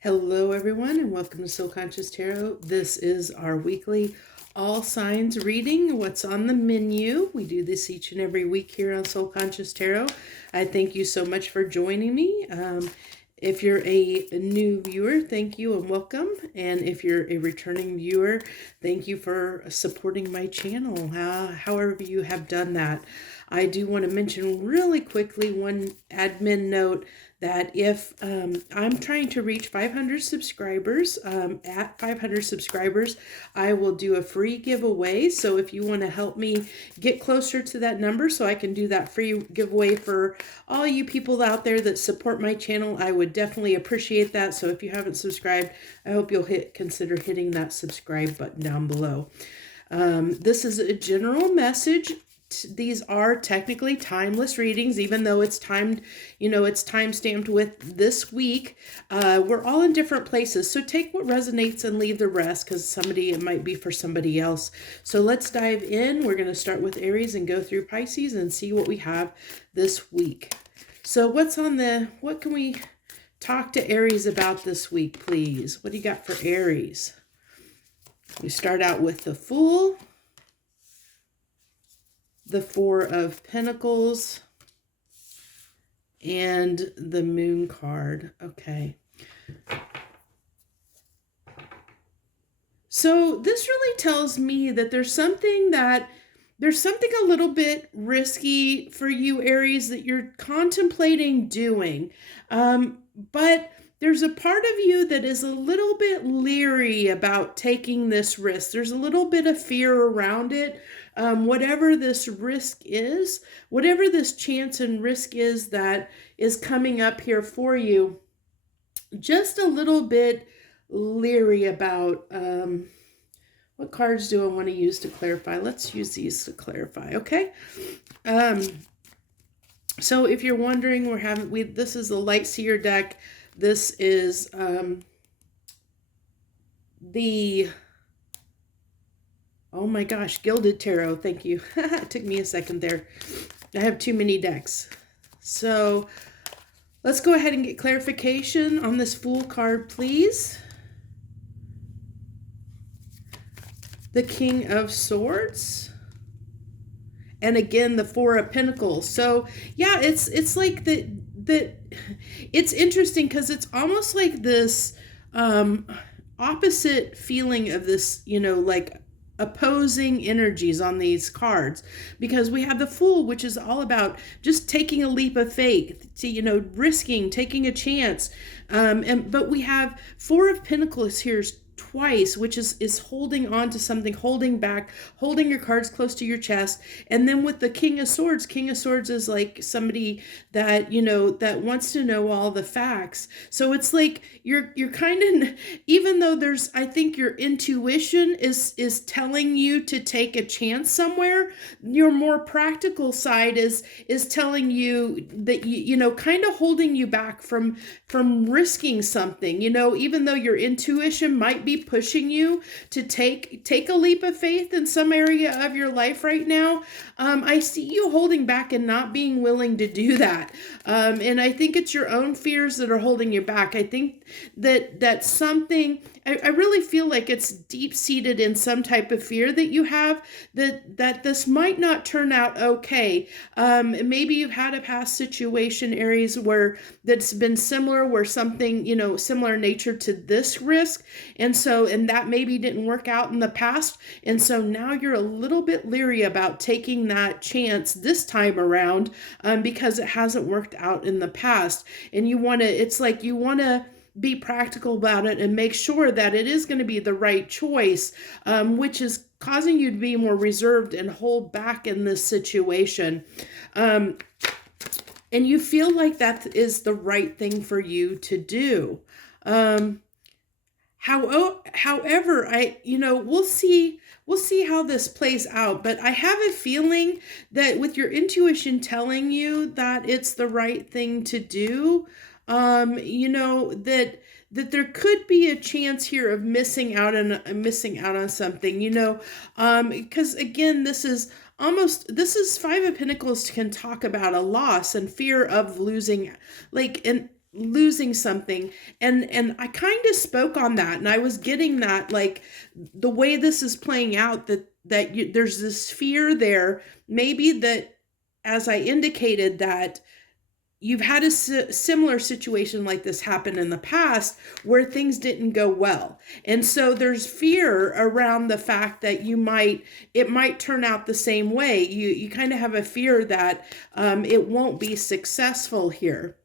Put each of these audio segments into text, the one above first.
Hello, everyone, and welcome to Soul Conscious Tarot. This is our weekly all signs reading. What's on the menu? We do this each and every week here on Soul Conscious Tarot. I thank you so much for joining me. If you're a new viewer, thank you and welcome. And if you're a returning viewer, thank you for supporting my channel, however you have done that. I do want to mention really quickly one admin note that if I'm trying to reach 500 subscribers, at 500 subscribers, I will do a free giveaway. So if you want to help me get closer to that number so I can do that free giveaway for all you people out there that support my channel, I would definitely appreciate that. So if you haven't subscribed, I hope you'll consider hitting that subscribe button down below. This is a general message. These are technically timeless readings, even though it's timed, it's time stamped with this week. We're all in different places, so take what resonates and leave the rest, because it might be for somebody else. So let's dive in. We're going to start with Aries and go through Pisces and see what we have this week. So what can we talk to Aries about this week, please? What do you got for Aries? We start out with the Fool, the Four of Pentacles, and the Moon card. Okay. So this really tells me that there's something a little bit risky for you, Aries, that you're contemplating doing. But there's a part of you that is a little bit leery about taking this risk. There's a little bit of fear around it. Whatever this risk is, whatever this chance and risk is that is coming up here for you, just a little bit leery about. What cards do I want to use to clarify? Let's use these to clarify, okay? So if you're wondering, this is the Light Seer deck. This is oh my gosh, Gilded Tarot. Thank you. It took me a second there. I have too many decks. So let's go ahead and get clarification on this Fool card, please. The King of Swords. And again, the Four of Pentacles. So yeah, it's like it's interesting because it's almost like this opposite feeling of this, like opposing energies on these cards, because we have the Fool, which is all about just taking a leap of faith, to risking, taking a chance, but we have Four of Pentacles here twice, which is holding on to something, holding back, holding your cards close to your chest. And then with the King of Swords is like somebody that that wants to know all the facts. So it's like you're kind of, even though I think your intuition is telling you to take a chance somewhere, your more practical side is telling you that kind of holding you back from risking something, even though your intuition might be pushing you to take a leap of faith in some area of your life right now. I see you holding back and not being willing to do that. And I think it's your own fears that are holding you back. I think that something, I really feel like it's deep-seated in some type of fear that you have, that this might not turn out okay. Maybe you've had a past situation, Aries, where that's been similar, where something, similar nature to this risk. And that maybe didn't work out in the past. And so now you're a little bit leery about taking that chance this time around, because it hasn't worked out in the past. And you want to be practical about it and make sure that it is going to be the right choice, which is causing you to be more reserved and hold back in this situation. And you feel like that is the right thing for you to do. However, we'll see how this plays out, but I have a feeling that with your intuition telling you that it's the right thing to do, that there could be a chance here of missing out on something, because again, this is Five of Pentacles can talk about a loss and fear of losing, losing something. And I kind of spoke on that, and I was getting that, like, the way this is playing out, there's this fear there, maybe that, as I indicated, that you've had a similar situation like this happen in the past where things didn't go well. And so there's fear around the fact that it might turn out the same way. You kind of have a fear that it won't be successful here.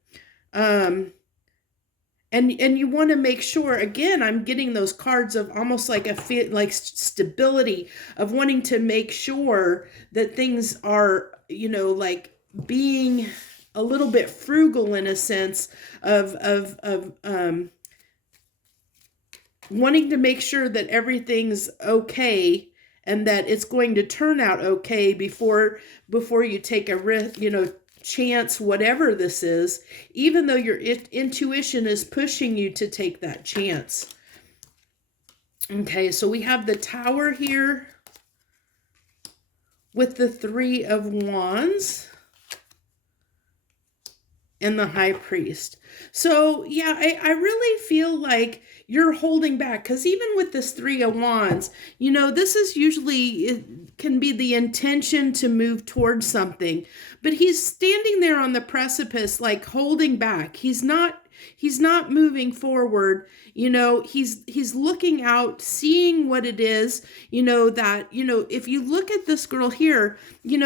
And you want to make sure, again, I'm getting those cards of almost like like stability, of wanting to make sure that things are, like being a little bit frugal, in a sense of wanting to make sure that everything's okay and that it's going to turn out okay before you take a risk, chance, whatever this is, even though your intuition is pushing you to take that chance. Okay, so we have the Tower here with the Three of Wands and the High Priest. So yeah, I really feel like you're holding back, because even with this Three of Wands, this is usually, it can be the intention to move towards something, but he's standing there on the precipice, like holding back. He's not moving forward. He's looking out, seeing what it is, that, if you look at this girl here,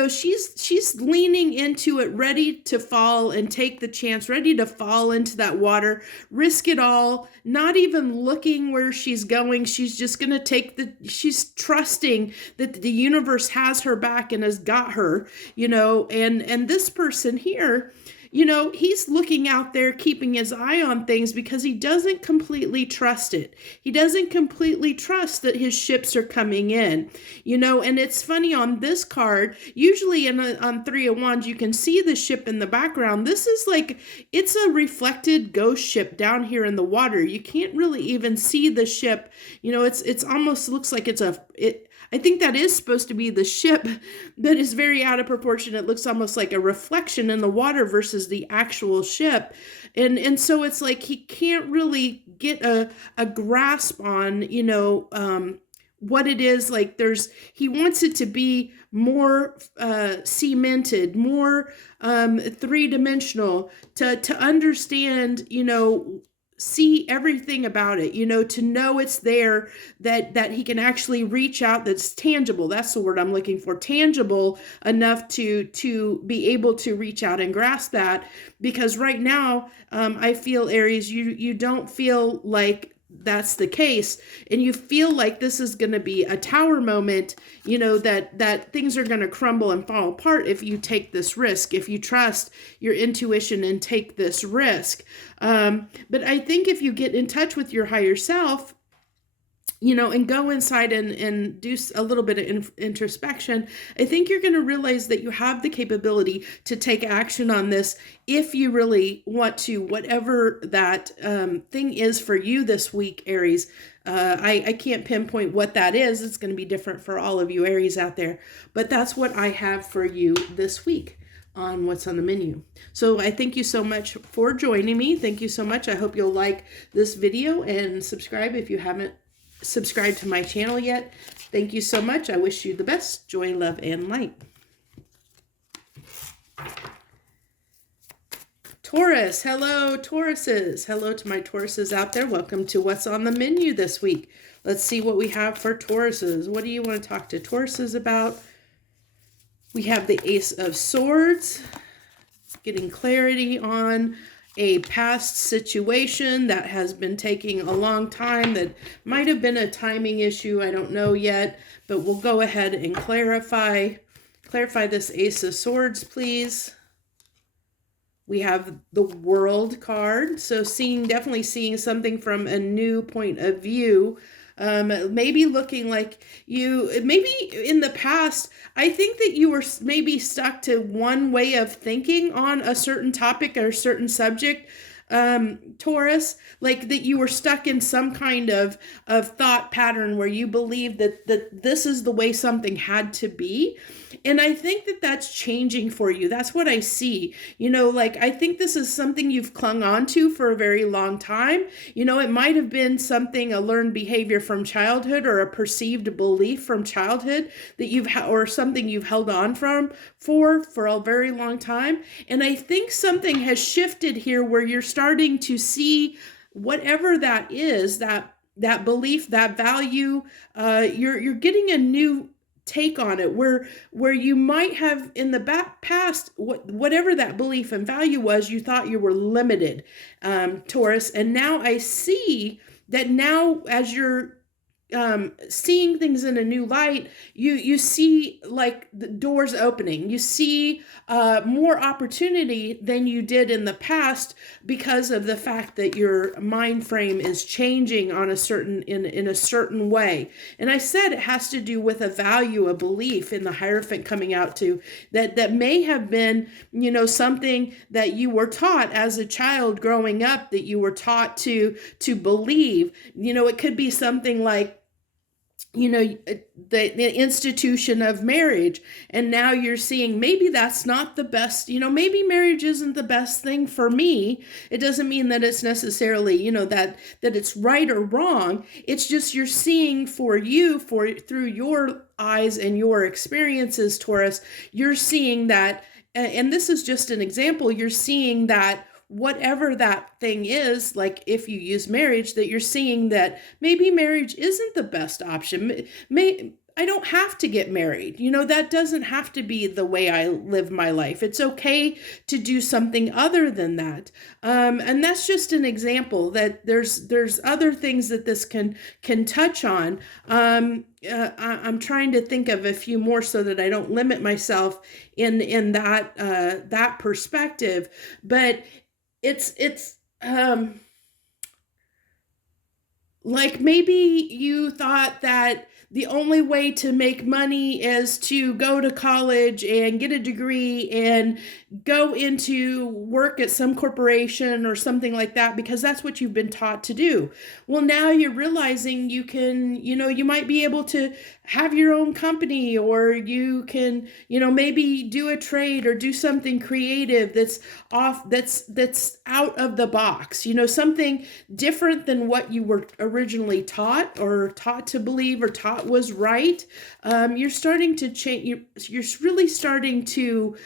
she's leaning into it, ready to fall and take the chance, ready to fall into that water, risk it all, not even looking where she's going. She's just going to she's trusting that the universe has her back and has got her, and this person here, he's looking out there, keeping his eye on things, because he doesn't completely trust it. He doesn't completely trust that his ships are coming in, and it's funny, on this card, usually on Three of Wands, you can see the ship in the background. This is like, it's a reflected ghost ship down here in the water. You can't really even see the ship. It's almost looks like I think that is supposed to be the ship, that is very out of proportion. It looks almost like a reflection in the water versus the actual ship. And so it's like he can't really get a grasp on, what it is. Like he wants it to be more cemented, more three-dimensional, to understand, see everything about it, to know it's there, that he can actually reach out, that's tangible. That's the word I'm looking for. Tangible enough to be able to reach out and grasp that. Because right now, I feel, Aries, you don't feel like that's the case, and you feel like this is going to be a Tower moment, that things are going to crumble and fall apart if you take this risk, if you trust your intuition and take this risk. But I think if you get in touch with your higher self, and go inside and do a little bit of introspection, I think you're going to realize that you have the capability to take action on this if you really want to, whatever that thing is for you this week, Aries. I can't pinpoint what that is. It's going to be different for all of you Aries out there, but that's what I have for you this week on What's on the Menu. So I thank you so much for joining me. Thank you so much. I hope you'll like this video and subscribe if you haven't subscribed to my channel yet. Thank you so much. I wish you the best joy, love, and light. Taurus, hello Tauruses. Hello to my Tauruses out there. Welcome to What's on the Menu this week. Let's see what we have for Tauruses. What do you want to talk to Tauruses about? We have the Ace of Swords, getting clarity on a past situation that has been taking a long time, that might have been a timing issue. I don't know yet, but we'll go ahead and clarify this Ace of Swords, please. We have the World card. So definitely seeing something from a new point of view. Maybe looking like maybe in the past, I think that you were maybe stuck to one way of thinking on a certain topic or a certain subject. Taurus, like that you were stuck in some kind of thought pattern where you believed that this is the way something had to be. And I think that that's changing for you. That's what I see. Like I think this is something you've clung on to for a very long time. It might have been something, a learned behavior from childhood or a perceived belief from childhood that or something you've held on for a very long time. And I think something has shifted here where you're starting to see whatever that is, that belief, that value, you're getting a new take on it where you might have in the past, whatever that belief and value was, you thought you were limited, Taurus. And now I see that now as you're seeing things in a new light, you see like the doors opening. You see more opportunity than you did in the past because of the fact that your mind frame is changing on in a certain way. And I said it has to do with a value, a belief in the Hierophant coming out to that may have been, something that you were taught as a child growing up, that you were taught to believe. It could be something like, the institution of marriage, and now you're seeing maybe that's not the best, maybe marriage isn't the best thing for me. It doesn't mean that it's necessarily, that it's right or wrong. It's just you're seeing through your eyes and your experiences, Taurus, you're seeing that, and this is just an example, you're seeing that whatever that thing is, like if you use marriage, that you're seeing that maybe marriage isn't the best option. I don't have to get married. That doesn't have to be the way I live my life. It's okay to do something other than that. And that's just an example that there's other things that this can touch on. I'm trying to think of a few more so that I don't limit myself in that perspective. But it's like maybe you thought that the only way to make money is to go to college and get a degree and go into work at some corporation or something like that, because that's what you've been taught to do. Well, now you're realizing you can, you might be able to have your own company, or you can, maybe do a trade or do something creative that's out of the box, something different than what you were originally taught to believe or taught was right. You're starting to change. You're really starting to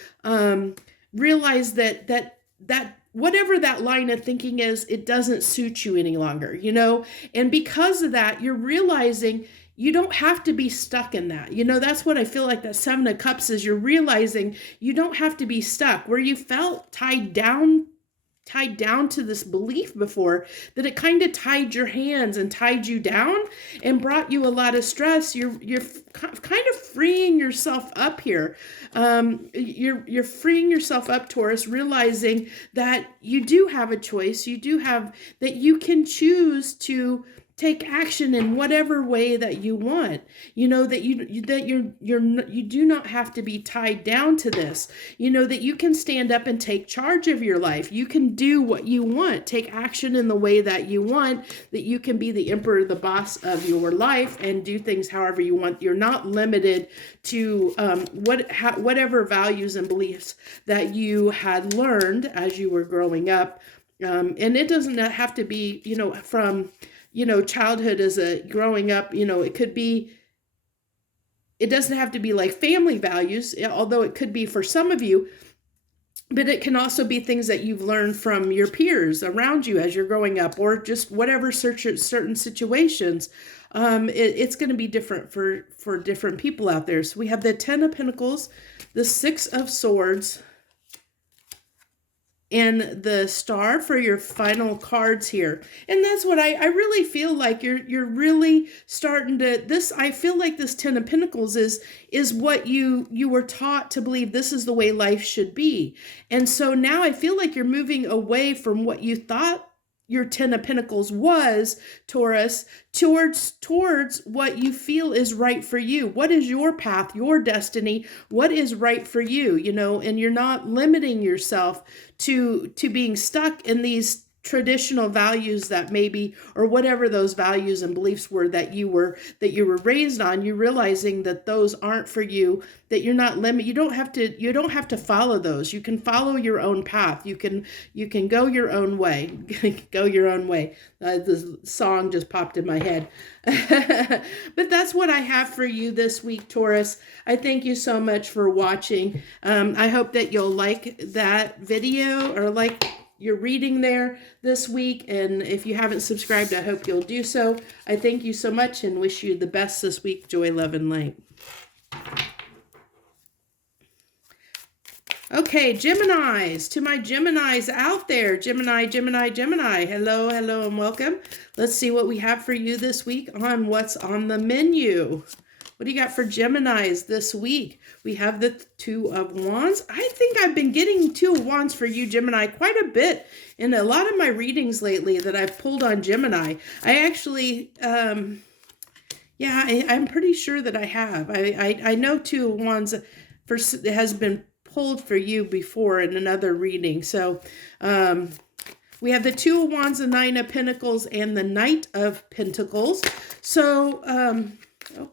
realize that whatever that line of thinking is, it doesn't suit you any longer, and because of that, you're realizing you don't have to be stuck in that. That's what I feel like that Seven of Cups is. You're realizing you don't have to be stuck where you felt tied down to this belief before, that it kind of tied your hands and tied you down and brought you a lot of stress. You're kind of freeing yourself up here. You're freeing yourself up, Taurus, realizing that you do have a choice. That you can choose to take action in whatever way that you want. That you do not have to be tied down to this. That you can stand up and take charge of your life. You can do what you want, take action in the way that you want, that you can be the emperor, the boss of your life, and do things however you want. You're not limited to whatever values and beliefs that you had learned as you were growing up. And it doesn't have to be, from childhood as a growing up, it doesn't have to be like family values, although it could be for some of you, but it can also be things that you've learned from your peers around you as you're growing up, or just whatever certain situations. It's going to be different for different people out there. So we have the 10 of Pentacles, the 6 of Swords, and the Star for your final cards here. And that's what I really feel like you're really starting to, I feel like this 10 of Pentacles is what you were taught to believe this is the way life should be. And so now I feel like you're moving away from what you thought your 10 of Pentacles was, Taurus, towards what you feel is right for you. What is your path, your destiny? What is right for you, and you're not limiting yourself to being stuck in these traditional values that maybe, or whatever those values and beliefs were that you were raised on, you realizing that those aren't for you, that you're not limited. You don't have to follow those. You can follow your own path. You can go your own way. Go your own way. The song just popped in my head. But that's what I have for you this week, Taurus. I thank you so much for watching. I hope that you'll like that video, or like your reading there this week. And if you haven't subscribed, I hope you'll do so. I thank you so much and wish you the best this week. Joy, love, and light. Okay, Geminis, to my Geminis out there. Gemini, hello, and welcome. Let's see what we have for you this week on what's on the menu. What do you got for Geminis this week? We have the Two of Wands. I think I've been getting Two of Wands for you, Gemini, quite a bit in a lot of my readings lately that I've pulled on Gemini. I actually, I'm pretty sure that I have. I know Two of Wands has been pulled for you before in another reading. So we have the Two of Wands, the Nine of Pentacles, and the Knight of Pentacles. So,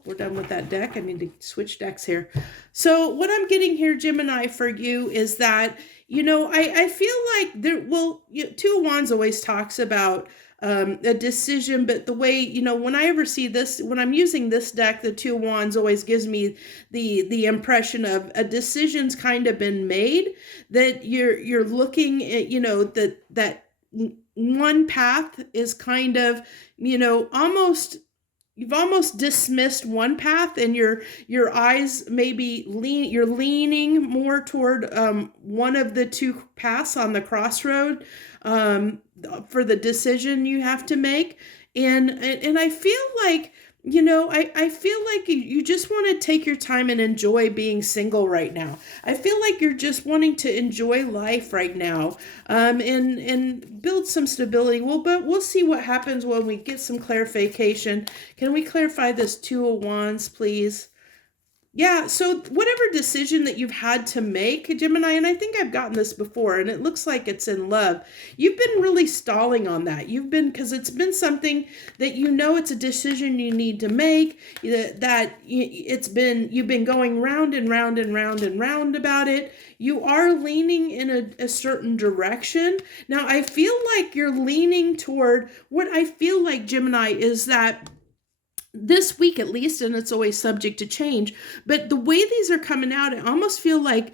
we're done with that deck. I need to switch decks here. So what I'm getting here, Gemini, for you is that, I feel like Two of Wands always talks about a decision, but the way, when I ever see this, when I'm using this deck, the Two of Wands always gives me the impression of a decision's kind of been made, that you're looking at, that one path is kind of, you've almost dismissed one path, and your eyes maybe you're leaning more toward one of the two paths on the crossroad for the decision you have to make. And I feel like, I feel like you just want to take your time and enjoy being single right now. I feel like you're just wanting to enjoy life right now, and build some stability. But we'll see what happens when we get some clarification. Can we clarify this Two of Wands, please? Yeah, so whatever decision that you've had to make, Gemini, and I think I've gotten this before, and it looks like it's in love. You've been really stalling on that. Because it's been something that it's a decision you need to make, that you've been going round and round and round and round about it. You are leaning in a certain direction. Now, I feel like you're leaning toward, what I feel like, Gemini, is that this week at least, and it's always subject to change, but the way these are coming out, I almost feel like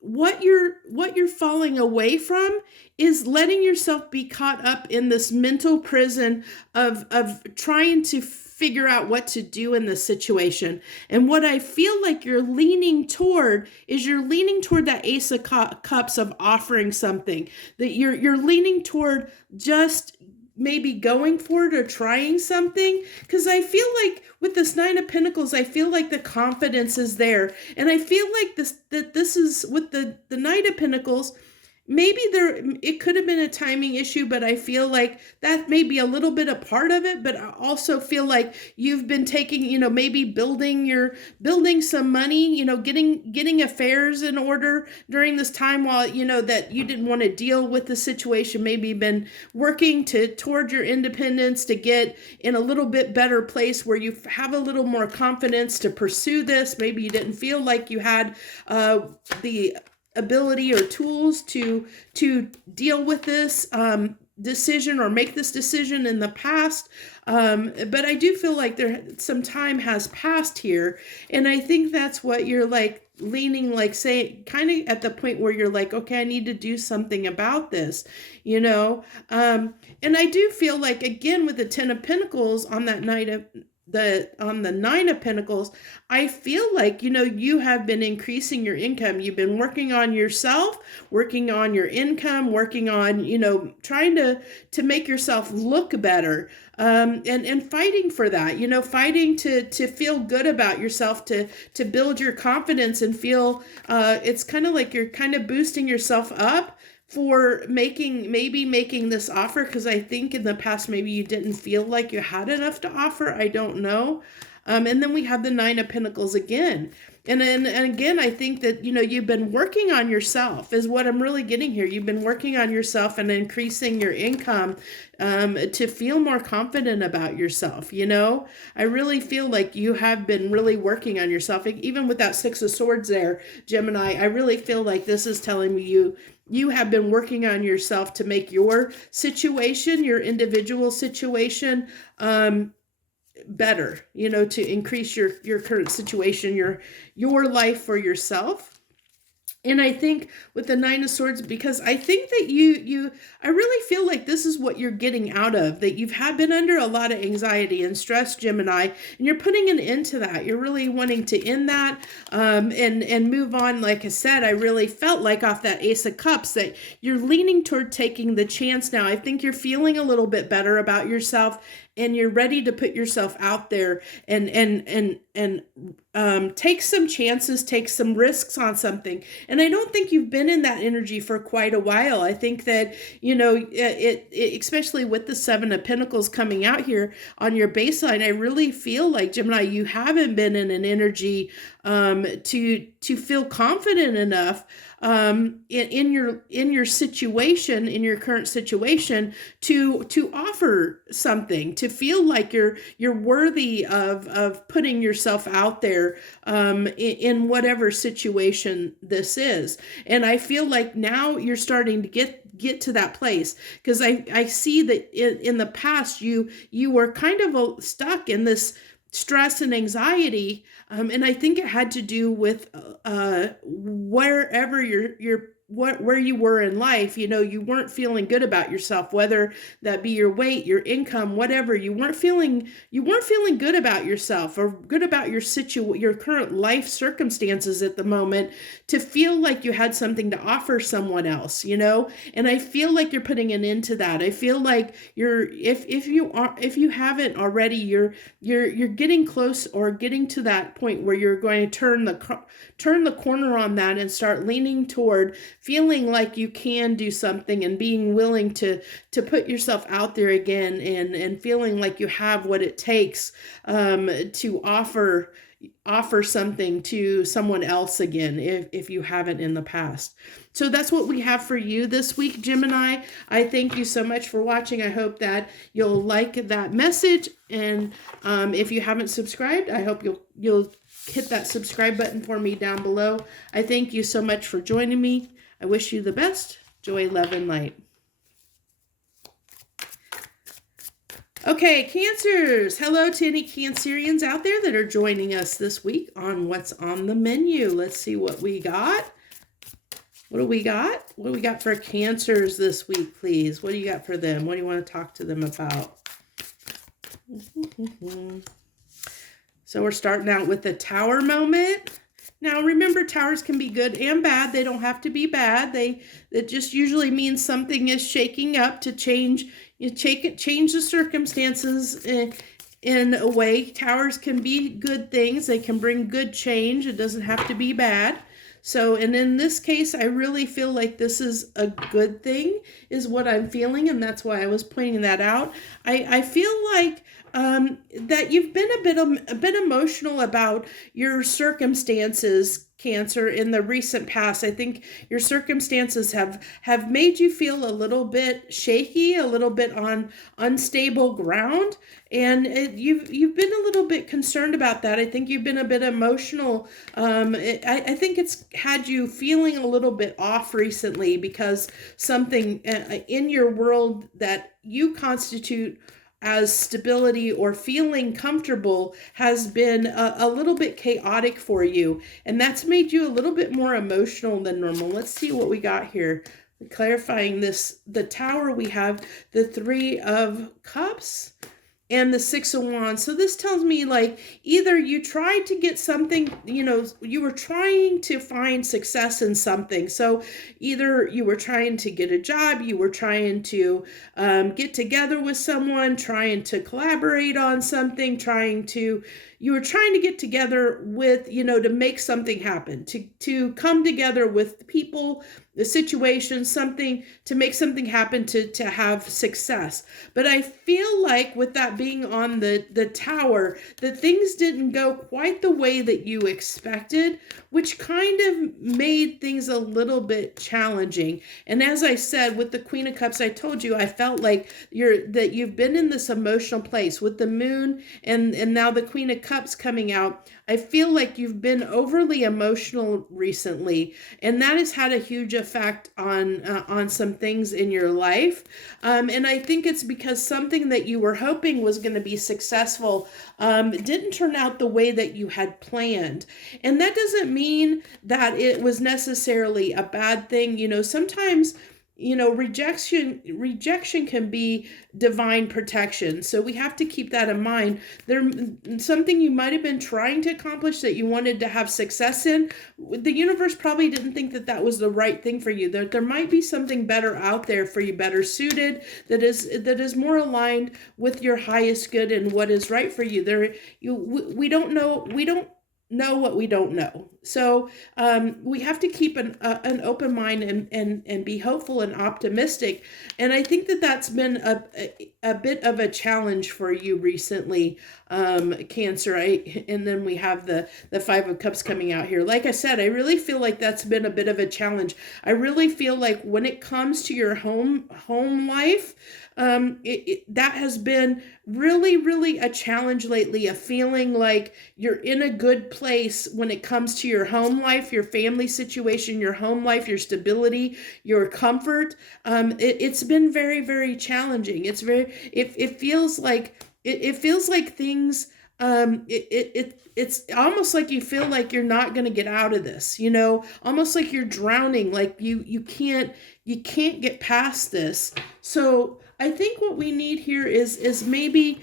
what you're falling away from is letting yourself be caught up in this mental prison of trying to figure out what to do in this situation. And what I feel like you're leaning toward is that Ace of Cups of offering something, that you're leaning toward just maybe going for it or trying something. Because I feel like with this Nine of Pentacles, I feel like the confidence is there. And I feel like this is with the Knight of Pentacles, maybe it could have been a timing issue, but I feel like that may be a little bit a part of it. But I also feel like you've been taking, maybe building some money, getting affairs in order during this time while, that you didn't want to deal with the situation. Maybe you've been working toward your independence to get in a little bit better place where you have a little more confidence to pursue this. Maybe you didn't feel like you had the ability or tools to deal with this decision or make this decision in the past. But I do feel like some time has passed here. And I think that's what you're like leaning, like say, kind of at the point where you're like, okay, I need to do something about this, And I do feel like, again, with the Ten of Pentacles on that on the Nine of Pentacles, I feel like, you have been increasing your income. You've been working on yourself, working on your income, working on, trying to make yourself look better, and fighting for that, fighting to feel good about yourself, to build your confidence and feel, it's kind of like you're kind of boosting yourself up for making this offer, because I think in the past maybe you didn't feel like you had enough to offer. I don't know. And then we have the Nine of Pentacles again. And again, I think that, you've been working on yourself is what I'm really getting here. You've been working on yourself and increasing your income to feel more confident about yourself. I really feel like you have been really working on yourself. Even with that Six of Swords there, Gemini, I really feel like this is telling me you have been working on yourself to make your situation, your individual situation, better, to increase your current situation, your life for yourself. And I think with the Nine of Swords, because I think that I really feel like this is what you're getting out of, that you've been under a lot of anxiety and stress, Gemini, and you're putting an end to that. You're really wanting to end that and move on. Like I said, I really felt like off that Ace of Cups that you're leaning toward taking the chance now. I think you're feeling a little bit better about yourself and you're ready to put yourself out there and take some chances, take some risks on something. And I don't think you've been in that energy for quite a while. I think that, it especially with the Seven of Pentacles coming out here on your baseline, I really feel like, Gemini, you haven't been in an energy to feel confident enough in your situation, in your current situation, to offer something, to feel like you're worthy of putting yourself out there in whatever situation this is. And I feel like now you're starting to get to that place, because I see that in the past you were kind of stuck in this stress and anxiety, and I think it had to do with wherever where you were in life. You weren't feeling good about yourself, whether that be your weight, your income, whatever. You weren't feeling good about yourself or good about your current life circumstances at the moment, to feel like you had something to offer someone else, and I feel like you're putting an end to that. I feel like if you haven't already, you're getting close, or getting to that point where you're going to turn the corner on that and start leaning toward feeling like you can do something and being willing to put yourself out there again, and feeling like you have what it takes to offer something to someone else again, if you haven't in the past. So that's what we have for you this week, Gemini. I thank you so much for watching. I hope that you'll like that message, and if you haven't subscribed, I hope you'll hit that subscribe button for me down below. I thank you so much for joining me. I wish you the best. Joy, love, and light. Okay, Cancers. Hello to any Cancerians out there that are joining us this week on What's on the Menu. Let's see what we got. What do we got? What do we got for Cancers this week, please? What do you got for them? What do you want to talk to them about? So we're starting out with the Tower moment. Now, remember, towers can be good and bad. They don't have to be bad. It just usually means something is shaking up to change the circumstances in a way. Towers can be good things. They can bring good change. It doesn't have to be bad. So, and in this case, I really feel like this is a good thing, is what I'm feeling, and that's why I was pointing that out. I feel like that you've been a bit emotional about your circumstances, Cancer, in the recent past. I think your circumstances have made you feel a little bit shaky, a little bit on unstable ground, and you've been a little bit concerned about that. I think you've been a bit emotional. I think it's had you feeling a little bit off recently, because something in your world that you constitute as stability or feeling comfortable has been a little bit chaotic for you, and that's made you a little bit more emotional than normal. Let's see what we got here. Clarifying this, the Tower, we have the Three of Cups and the Six of Wands. So this tells me like either you tried to get something, you were trying to find success in something. So either you were trying to get a job, you were trying to get together with someone, trying to collaborate on something, you were trying to get together with, to make something happen, to come together with people the situation, something to make something happen to have success. But I feel like with that being on the tower, that things didn't go quite the way that you expected, which kind of made things a little bit challenging. And as I said, with the Queen of Cups, I told you I felt like you've been in this emotional place with the moon and now the Queen of Cups coming out. I feel like you've been overly emotional recently, and that has had a huge effect on some things in your life. And I think it's because something that you were hoping was going to be successful didn't turn out the way that you had planned. And that doesn't mean that it was necessarily a bad thing. Sometimes rejection can be divine protection. So we have to keep that in mind. Something you might have been trying to accomplish that you wanted to have success in, the universe probably didn't think that was the right thing for you. There might be something better out there for you, better suited, that is more aligned with your highest good and what is right for you. We don't know what we don't know. So we have to keep an open mind and be hopeful and optimistic. And I think that's been a bit of a challenge for you recently, Cancer. And then we have the Five of Cups coming out here. Like I said, I really feel like that's been a bit of a challenge. I really feel like when it comes to your home life, that has been really, really a challenge lately, of feeling like you're in a good place when it comes to your home life, your family situation, your home life, your stability, your comfort. It's been very, very challenging. It feels like things, it's almost like you feel like you're not going to get out of this, almost like you're drowning, like you can't get past this. So I think what we need here is maybe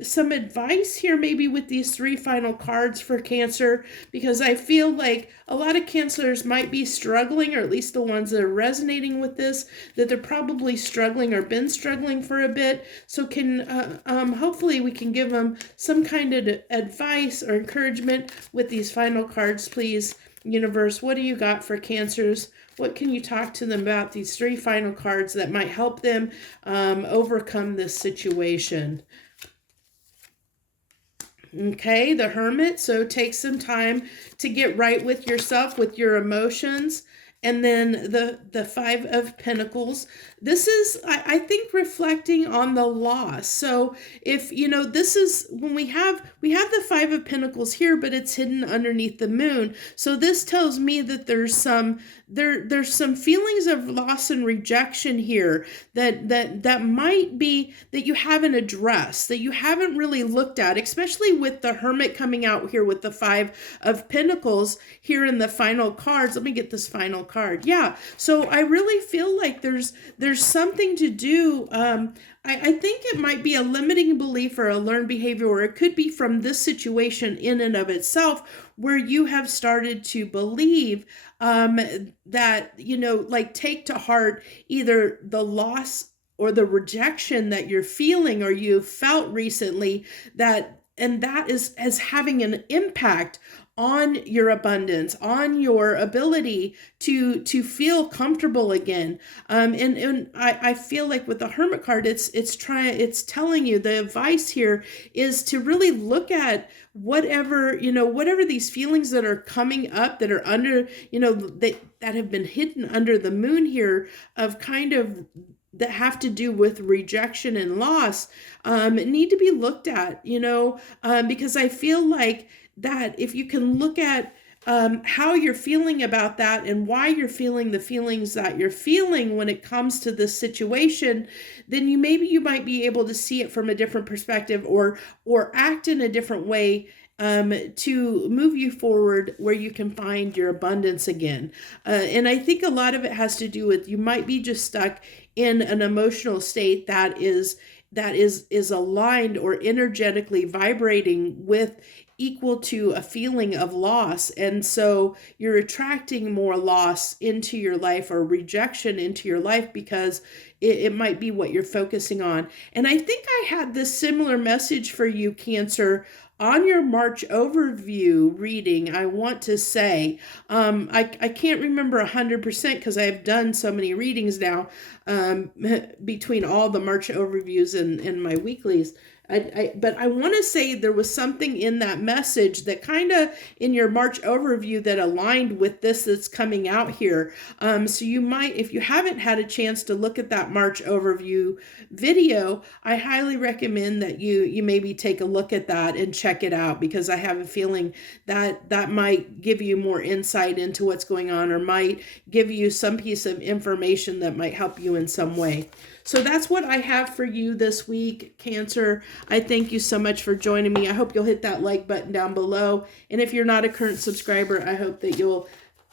some advice here, maybe with these three final cards for Cancer, because I feel like a lot of Cancers might be struggling, or at least the ones that are resonating with this, that they're probably struggling or been struggling for a bit. So hopefully we can give them some kind of advice or encouragement with these final cards. Please, universe, what do you got for Cancers? What can you talk to them about, these three final cards that might help them overcome this situation? Okay, the Hermit. So take some time to get right with yourself, with your emotions. And then the Five of Pentacles. This is, I think, reflecting on the loss. So if, this is when we have the Five of Pentacles here, but it's hidden underneath the moon. So this tells me that there's some feelings of loss and rejection here that might be that you haven't addressed, that you haven't really looked at, especially with the Hermit coming out here with the Five of Pentacles here in the final cards. Let me get this final card. Yeah. So I really feel like there's something to do. I think it might be a limiting belief or a learned behavior, or it could be from this situation in and of itself, where you have started to believe that, like, take to heart either the loss or the rejection that you're feeling or you've felt recently, that is as having an impact on your abundance, on your ability to feel comfortable again. And I feel like with the Hermit card, it's telling you, the advice here is to really look at whatever these feelings that are coming up, that are under, that have been hidden under the moon here, of kind of that have to do with rejection and loss, need to be looked at, because I feel like that if you can look at how you're feeling about that and why you're feeling the feelings that you're feeling when it comes to this situation, then you might be able to see it from a different perspective, or act in a different way to move you forward, where you can find your abundance again. And I think a lot of it has to do with, you might be just stuck in an emotional state that is aligned or energetically vibrating with equal to a feeling of loss. And so you're attracting more loss into your life, or rejection into your life, because it might be what you're focusing on. And I think I had this similar message for you, Cancer, on your March overview reading. I want to say, I can't remember 100% because I've done so many readings now, between all the March overviews and my weeklies. But I want to say there was something in that message that kind of in your March overview that aligned with this that's coming out here. So you might, if you haven't had a chance to look at that March overview video, I highly recommend that you maybe take a look at that and check it out, because I have a feeling that that might give you more insight into what's going on, or might give you some piece of information that might help you in some way. So that's what I have for you this week, Cancer. I thank you so much for joining me. I hope you'll hit that like button down below. And if you're not a current subscriber, I hope that you'll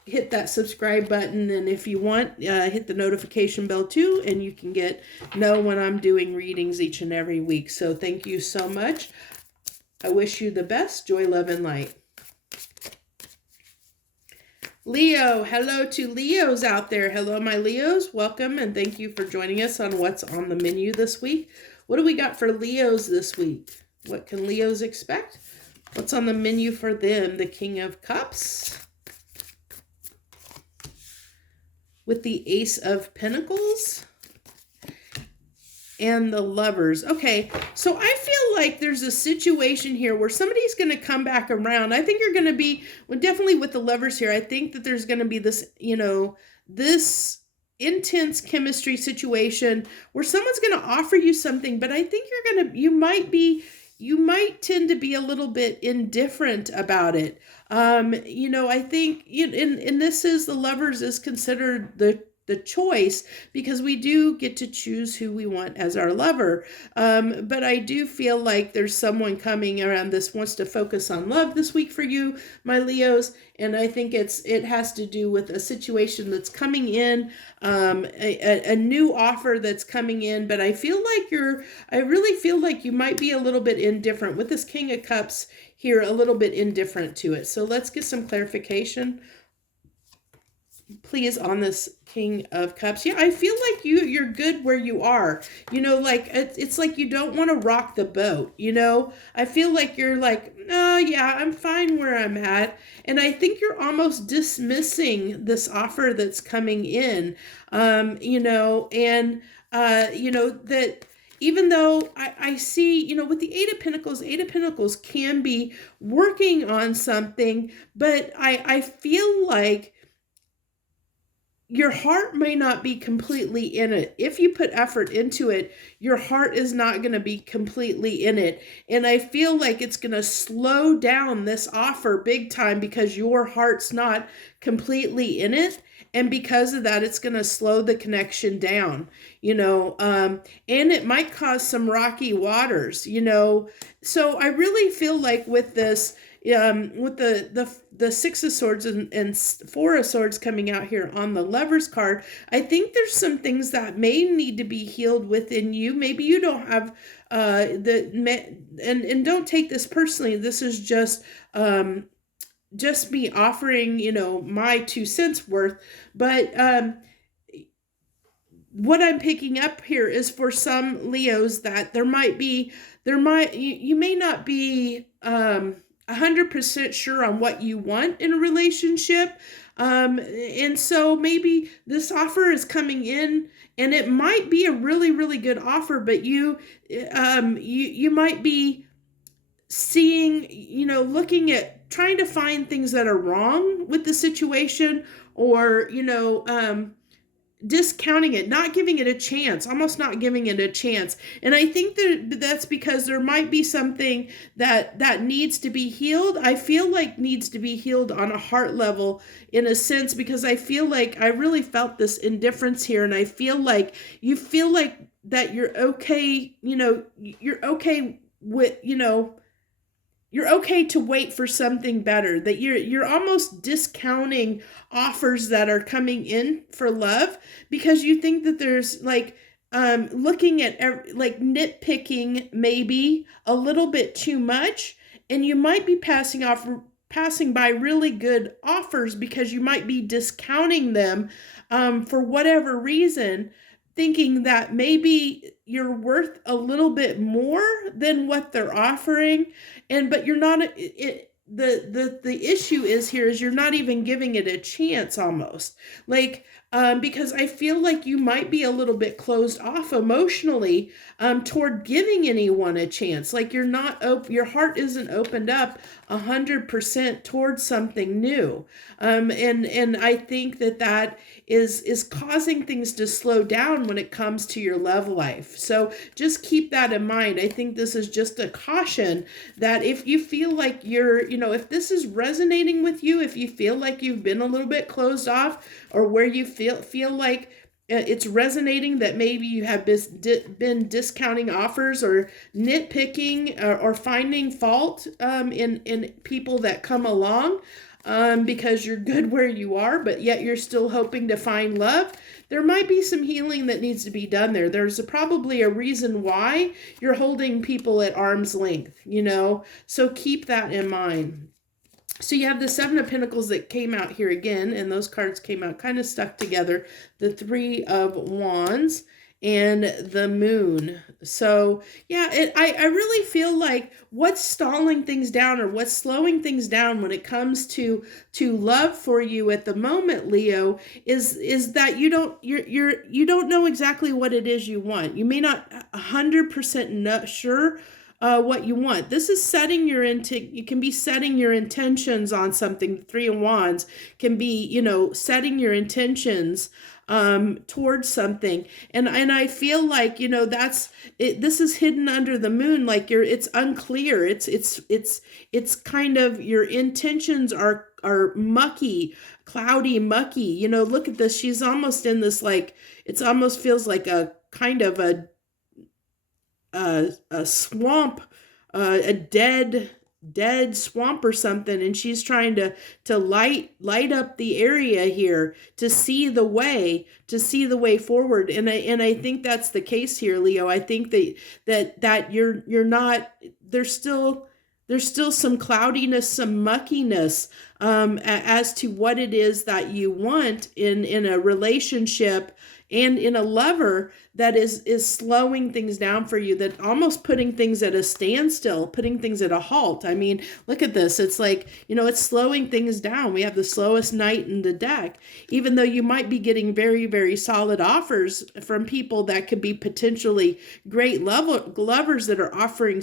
hit that subscribe button. And if you want, hit the notification bell too, and you can know when I'm doing readings each and every week. So thank you so much. I wish you the best. Joy, love, and light. Leo, hello to Leos out there. Hello, my Leos. Welcome, and thank you for joining us on what's on the menu this week. What do we got for Leos this week? What can Leos expect? What's on the menu for them? The King of Cups with the Ace of Pentacles and the Lovers. Okay, so I feel like there's a situation here where somebody's going to come back around. I think you're going to be, well, definitely with the Lovers here, I think that there's going to be this, this intense chemistry situation where someone's going to offer you something, but I think you might tend to be a little bit indifferent about it. I think, and this is, the Lovers is considered the choice, because we do get to choose who we want as our lover. But I do feel like there's someone coming around this wants to focus on love this week for you, my Leos. And I think it has to do with a situation that's coming in, a new offer that's coming in. But I really feel like you might be a little bit indifferent with this King of Cups here, a little bit indifferent to it. So let's get some clarification, please, on this King of Cups. Yeah, I feel like you're good where you are. It's like you don't want to rock the boat. I feel like you're like, oh yeah, I'm fine where I'm at. And I think you're almost dismissing this offer that's coming in. That even though I see, with the Eight of Pentacles can be working on something, but I feel like your heart may not be completely in it. If you put effort into it, your heart is not going to be completely in it. And I feel like it's going to slow down this offer big time because your heart's not completely in it. And because of that, it's going to slow the connection down, and it might cause some rocky waters, So I really feel like with this, with the Six of Swords and Four of Swords coming out here on the Lovers card, I think there's some things that may need to be healed within you. Maybe you don't have and don't take this personally. This is just me offering, my 2 cents worth. But what I'm picking up here is for some Leos that you may not be 100% sure on what you want in a relationship. And so maybe this offer is coming in and it might be a really, really good offer, but you might be seeing, looking at trying to find things that are wrong with the situation, or, discounting it, not giving it a chance, almost not giving it a chance. And I think that's because there might be something that needs to be healed. I feel like needs to be healed on a heart level, in a sense, because I feel like I really felt this indifference here. And I feel like you feel like that you're okay, you're okay with, you're okay to wait for something better, that you're almost discounting offers that are coming in for love because you think that there's looking at nitpicking maybe a little bit too much, and you might be passing by really good offers because you might be discounting them for whatever reason. thinking that maybe you're worth a little bit more than what they're offering, but you're not the issue is here is you're not even giving it a chance almost, like, because I feel like you might be a little bit closed off emotionally, toward giving anyone a chance. Like you're not your heart isn't opened up 100% towards something new, and I think that is causing things to slow down when it comes to your love life. So just keep that in mind. I think this is just a caution that if you feel like if this is resonating with you, if you feel like you've been a little bit closed off, or where you feel like it's resonating that maybe you have been discounting offers or nitpicking, or finding fault, in people that come along, because you're good where you are, but yet you're still hoping to find love. There might be some healing that needs to be done there. There's probably a reason why you're holding people at arm's length, so keep that in mind. So you have the Seven of Pentacles that came out here again, and those cards came out kind of stuck together. The Three of Wands and the Moon. So yeah, I really feel like what's stalling things down, or what's slowing things down when it comes to love for you at the moment, Leo, is that you don't know exactly what it is you want. You may not 100% sure what you want. This is setting you can be setting your intentions on something. The Three of Wands can be, setting your intentions towards something. And I feel like, that's it. This is hidden under the moon. Like it's unclear. It's kind of, your intentions are mucky, cloudy, mucky. Look at this. She's almost in this, like, it almost feels like a kind of a swamp, a dead swamp or something, and she's trying to light up the area here to see the way forward. And I think that's the case here, Leo. I think that you're not, there's still some cloudiness, some muckiness, as to what it is that you want in a relationship and in a lover, that is slowing things down for you, that almost putting things at a standstill, putting things at a halt. I mean, look at this. It's like, it's slowing things down. We have the slowest knight in the deck, even though you might be getting very, very solid offers from people that could be potentially great lovers that are offering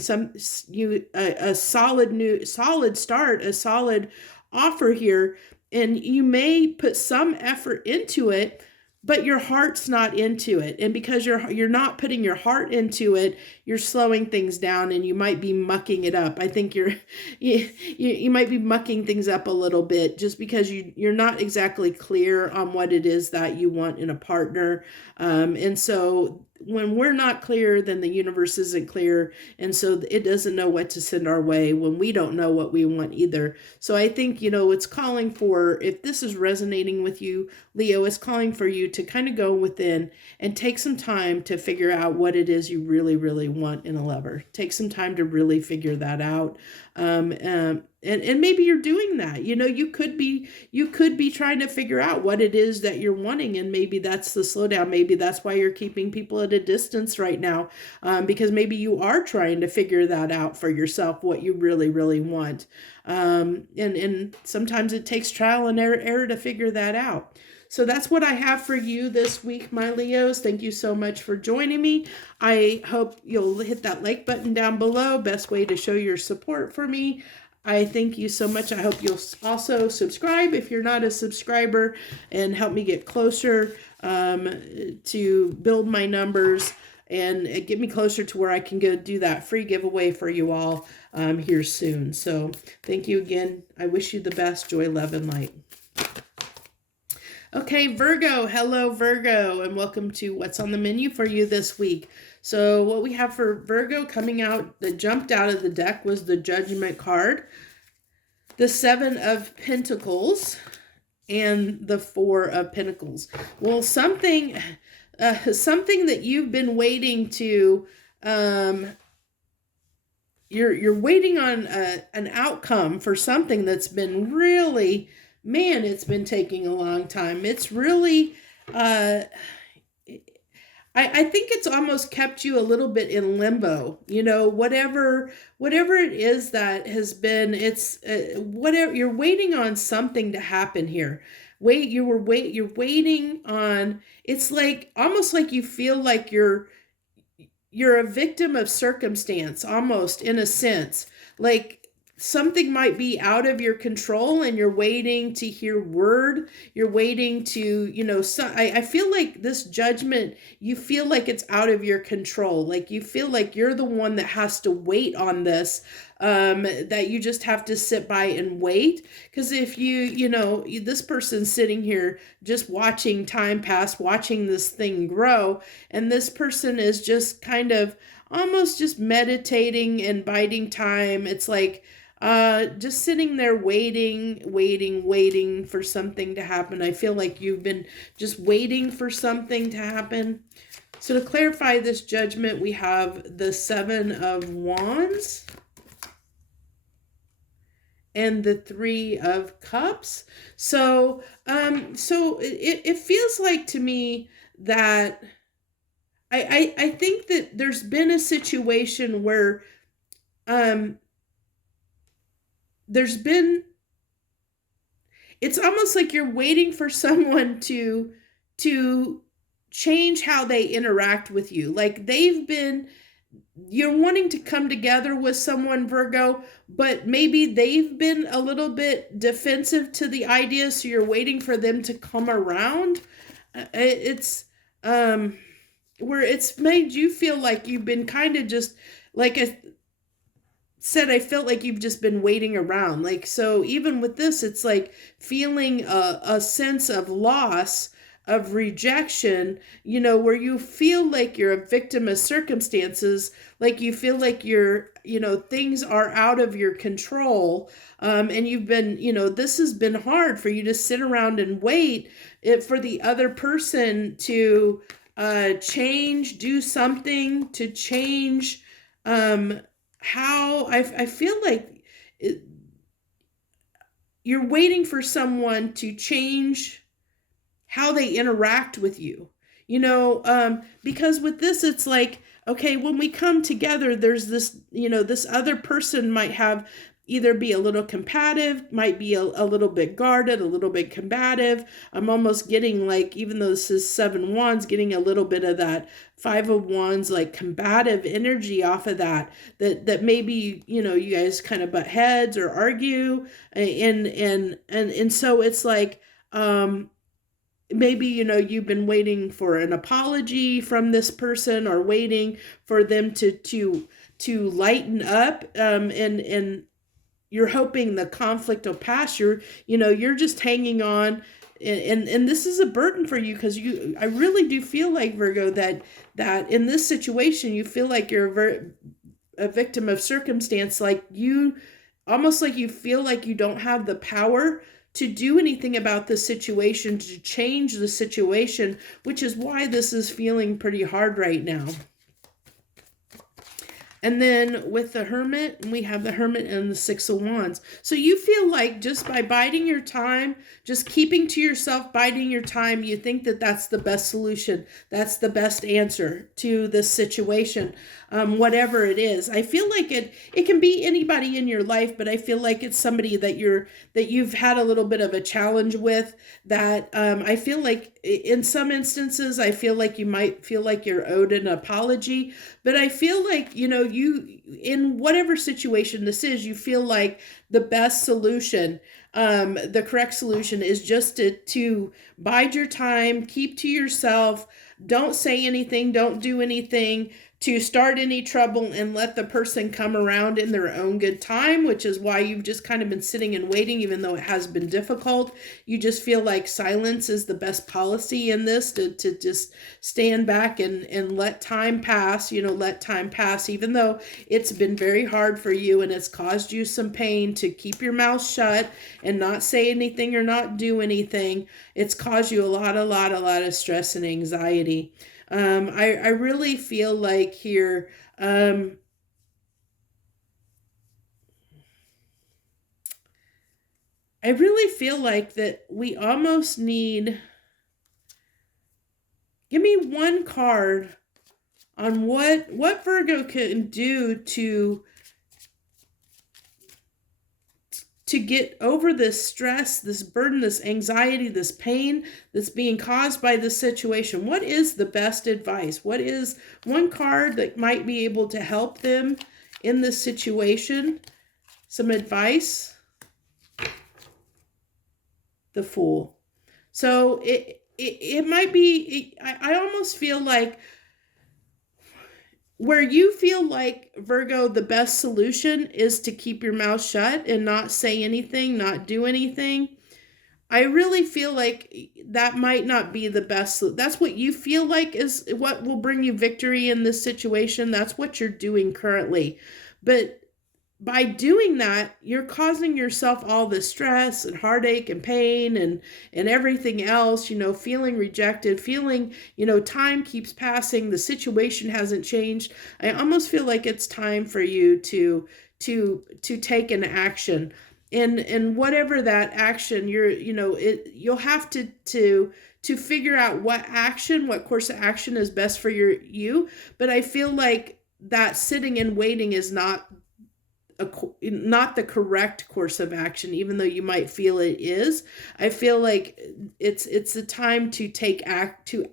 a solid start, a solid offer here. And you may put some effort into it, but your heart's not into it. And because you're not putting your heart into it, you're slowing things down, and you might be mucking it up. I think you might be mucking things up a little bit, just because you're not exactly clear on what it is that you want in a partner. And so when we're not clear, then the universe isn't clear. And so it doesn't know what to send our way when we don't know what we want either. So I think, it's calling for, if this is resonating with you, Leo, it's calling for you to kind of go within and take some time to figure out what it is you really, really want in a lover. Take some time to really figure that out. And maybe you're doing that. You could be trying to figure out what it is that you're wanting, and maybe that's the slowdown. Maybe that's why you're keeping people at a distance right now, because maybe you are trying to figure that out for yourself, what you really, really want. And sometimes it takes trial and error to figure that out. So that's what I have for you this week, my Leos. Thank you so much for joining me. I hope you'll hit that like button down below. Best way to show your support for me. I thank you so much. I hope you'll also subscribe if you're not a subscriber, and help me get closer to build my numbers and get me closer to where I can go do that free giveaway for you all here soon. So thank you again. I wish you the best. Joy, love, and light. Okay, Virgo. Hello, Virgo, and welcome to What's on the Menu for you this week. So what we have for Virgo coming out, that jumped out of the deck, was the Judgment card, the Seven of Pentacles, and the Four of Pentacles. Well, something that you've been waiting to, you're waiting on an outcome for something that's been really, man, it's been taking a long time. It's really, I think it's almost kept you a little bit in limbo, you know, whatever it is that has been, it's whatever, you're waiting on something to happen here. You're waiting on, it's like almost like you feel like you're a victim of circumstance, almost in a sense. Like something might be out of your control and you're waiting to hear word. You're waiting to, you know, so I feel like this judgment, you feel like it's out of your control. Like you feel like you're the one that has to wait on this, that you just have to sit by and wait. Because if you know, this person's sitting here just watching time pass, watching this thing grow, and this person is just kind of almost just meditating and biding time. It's like just sitting there waiting for something to happen. I feel like you've been just waiting for something to happen. So to clarify this judgment, we have the Seven of Wands and the Three of Cups. So it feels like to me that I think that there's been a situation where there's been, it's almost like you're waiting for someone to change how they interact with you. Like you're wanting to come together with someone, Virgo, but maybe they've been a little bit defensive to the idea, so you're waiting for them to come around. It's where it's made you feel like you've been kind of just, like I said, I felt like you've just been waiting around. Like, so even with this, it's like feeling a sense of loss, of rejection, you know, where you feel like you're a victim of circumstances, like you feel like you know, things are out of your control. And you've been, you know, this has been hard for you to sit around and wait for the other person to change, do something to change, how I feel like you're waiting for someone to change how they interact with you, you know, because with this, it's like, okay, when we come together, there's this, you know, this other person might have either be a little combative, might be a little bit guarded, a little bit combative. I'm almost getting like, even though this is Seven Wands, getting a little bit of that Five of Wands, like combative energy off of that maybe, you know, you guys kind of butt heads or argue. And so it's like, maybe, you know, you've been waiting for an apology from this person, or waiting for them to lighten up, and you're hoping the conflict will pass. You're just hanging on, and this is a burden for you, because I really do feel like, Virgo, that in this situation you feel like you're a victim of circumstance. Like you almost, like you feel like you don't have the power to do anything about the situation, to change the situation, which is why this is feeling pretty hard right now. And then with the Hermit, we have the Hermit and the Six of Wands. So you feel like just by biding your time, just keeping to yourself, biding your time, you think that that's the best solution. That's the best answer to this situation, whatever it is. I feel like it can be anybody in your life, but I feel like it's somebody that you've had a little bit of a challenge with, that I feel like in some instances, I feel like you might feel like you're owed an apology, but I feel like, you know, you, in whatever situation this is, you feel like the best solution, the correct solution is just to bide your time, keep to yourself, don't say anything, don't do anything to start any trouble, and let the person come around in their own good time, which is why you've just kind of been sitting and waiting, even though it has been difficult. You just feel like silence is the best policy in this, to just stand back and let time pass, you know, let time pass, even though it's been very hard for you and it's caused you some pain to keep your mouth shut and not say anything or not do anything. It's caused you a lot of stress and anxiety. I really feel like here, I really feel like that we almost need Give me one card on what Virgo can do to get over this stress, this burden, this anxiety, this pain that's being caused by this situation. What is the best advice? What is one card that might be able to help them in this situation? Some advice. The Fool. So it might be, I almost feel like where you feel like, Virgo, the best solution is to keep your mouth shut and not say anything, not do anything. I really feel like that might not be the best. That's what you feel like is what will bring you victory in this situation. That's what you're doing currently. But by doing that, you're causing yourself all this stress and heartache and pain and everything else, feeling rejected, feeling, time keeps passing, the situation hasn't changed. I almost feel like it's time for you to take an action. And whatever that action you'll have to figure out what course of action is best for you. But I feel like that sitting and waiting is not the correct course of action, even though you might feel it is. I feel like it's the time to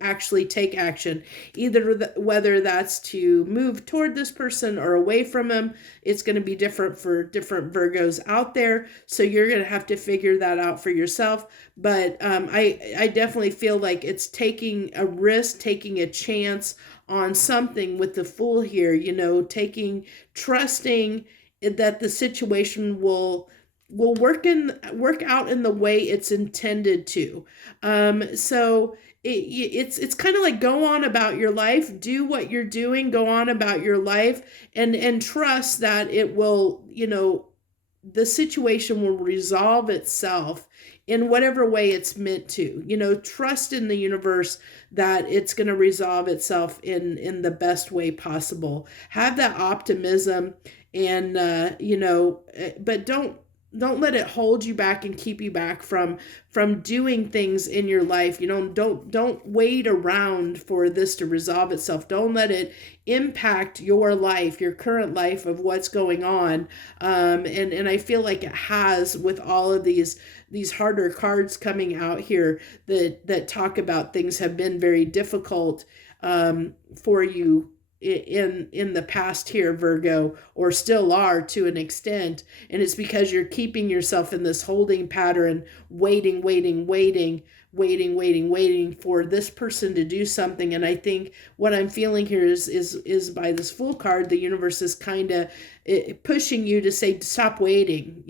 actually take action, either whether that's to move toward this person or away from him. It's going to be different for different Virgos out there, so you're going to have to figure that out for yourself. But I definitely feel like it's taking a risk, taking a chance on something with the Fool here, trusting that the situation will work out in the way it's intended to. So it's kind of like, go on about your life, do what you're doing, go on about your life, and trust that it will, the situation will resolve itself in whatever way it's meant to. Trust in the universe that it's going to resolve itself in the best way possible. Have that optimism, and but don't let it hold you back and keep you back from doing things in your life. Don't wait around for this to resolve itself. Don't let it impact your life, your current life, of what's going on. And I feel like it has, with all of these harder cards coming out here that talk about things have been very difficult for you in the past here, Virgo, or still are to an extent. And it's because you're keeping yourself in this holding pattern, waiting for this person to do something. And I think what I'm feeling here is by this Fool card, the universe is kind of pushing you to say, stop waiting,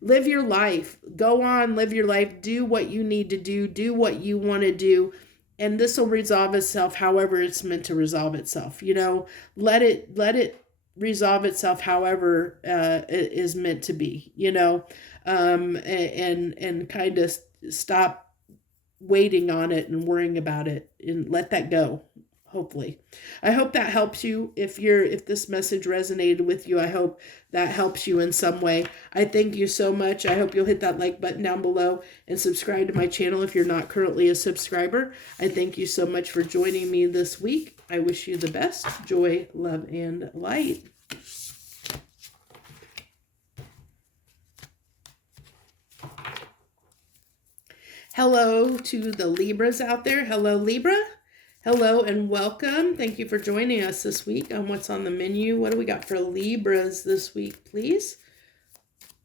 live your life, go on, live your life, do what you need to do what you want to do. And this will resolve itself however it's meant to resolve itself. Let it resolve itself however it is meant to be. And kind of stop waiting on it and worrying about it, and let that go. Hopefully, I hope that helps you. If this message resonated with you, I hope that helps you in some way. I thank you so much. I hope you'll hit that like button down below and subscribe to my channel if you're not currently a subscriber. I thank you so much for joining me this week. I wish you the best joy, love, and light. Hello to the Libras out there. Hello, Libra. Hello and welcome. Thank you for joining us this week on What's on the Menu. What do we got for Libras this week, please?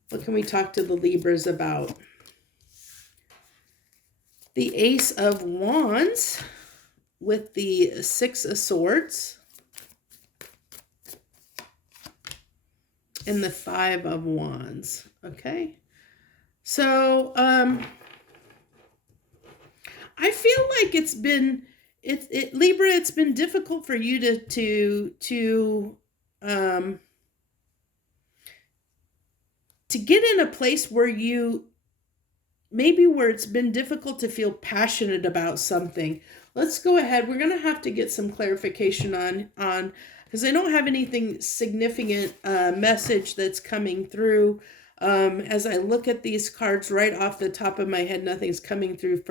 What can we talk to the Libras about? The Ace of Wands with the Six of Swords and the Five of Wands. Okay. So, I feel like it's been... Libra, it's been difficult for you to get in a place where where it's been difficult to feel passionate about something. Let's go ahead. We're going to have to get some clarification on because I don't have anything significant message that's coming through. As I look at these cards right off the top of my head, nothing's coming through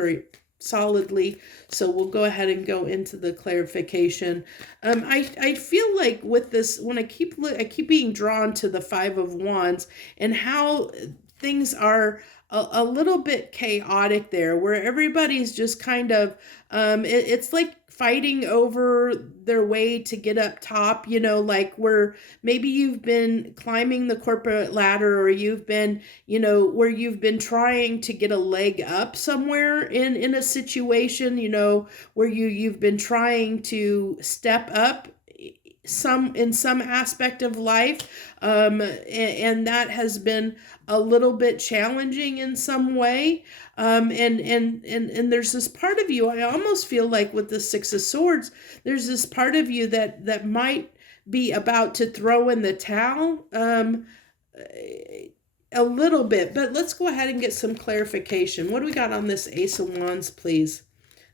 solidly. So we'll go ahead and go into the clarification. I feel like with this, when I keep being drawn to the Five of Wands and how things are a little bit chaotic there, where everybody's just kind of it's like fighting over their way to get up top, like where maybe you've been climbing the corporate ladder, or you've been, where you've been trying to get a leg up somewhere in a situation, where you've been trying to step up in some aspect of life, and that has been a little bit challenging in some way, and there's this part of you, I almost feel like with the Six of Swords, there's this part of you that might be about to throw in the towel, a little bit. But let's go ahead and get some clarification. What do we got on this Ace of Wands, please?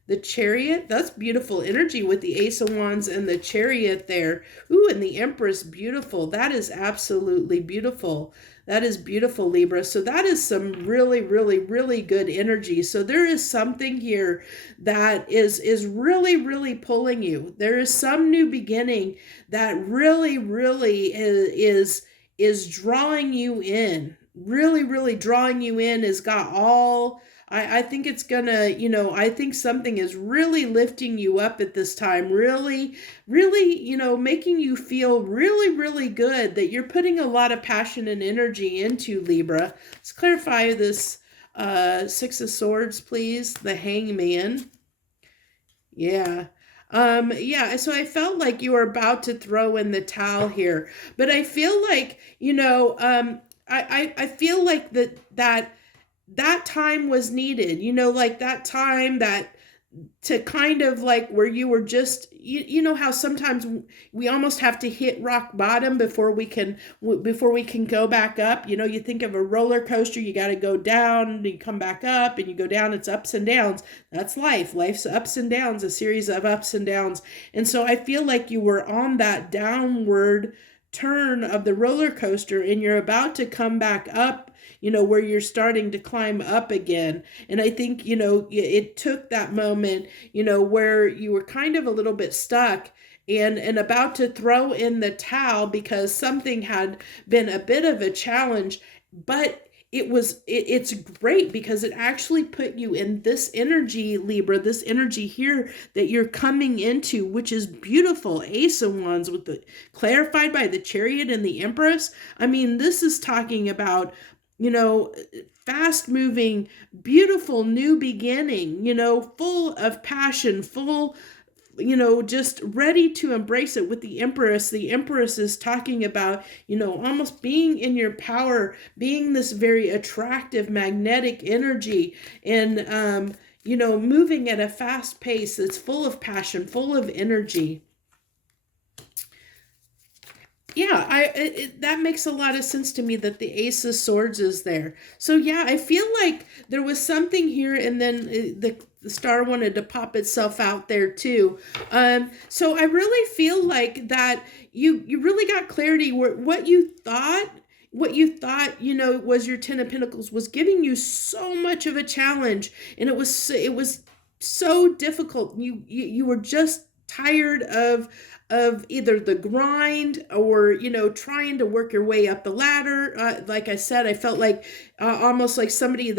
The Chariot, that's beautiful energy with the Ace of Wands and the Chariot there. Ooh, and the Empress, beautiful. That is absolutely beautiful. That is beautiful, Libra. So that is some really, really, really good energy. So there is something here that is really, really pulling you. There is some new beginning that really, really is drawing you in. Really, really drawing you in, has got all... I think it's gonna, I think something is really lifting you up at this time, really, really, making you feel really, really good, that you're putting a lot of passion and energy into, Libra. Let's clarify this Six of Swords, please. The Hangman. Yeah. Yeah, so I felt like you were about to throw in the towel here, but I feel like, I feel like that time was needed, like that time that to kind of like where you were just, you know how sometimes we almost have to hit rock bottom before we can go back up. You think of a roller coaster, you got to go down and you come back up, and you go down, it's ups and downs. That's life's ups and downs, a series of ups and downs. And so I feel like you were on that downward turn of the roller coaster, and you're about to come back up, where you're starting to climb up again. And I think, it took that moment, where you were kind of a little bit stuck and about to throw in the towel because something had been a bit of a challenge, but it's great because it actually put you in this energy, Libra, this energy here that you're coming into, which is beautiful. Ace of Wands with the clarified by the Chariot and the Empress. I mean, this is talking about, fast moving, beautiful new beginning, full of passion, full, just ready to embrace it with the Empress. The Empress is talking about, almost being in your power, being this very attractive, magnetic energy, and, moving at a fast pace that's full of passion, full of energy. Yeah, that makes a lot of sense to me that the Ace of Swords is there. So yeah, I feel like there was something here, and then the star wanted to pop itself out there too. So I really feel like that you really got clarity where what you thought, was your Ten of Pentacles was giving you so much of a challenge, and it was so difficult. You were just tired of either the grind or, trying to work your way up the ladder. Like I said, I felt like almost like somebody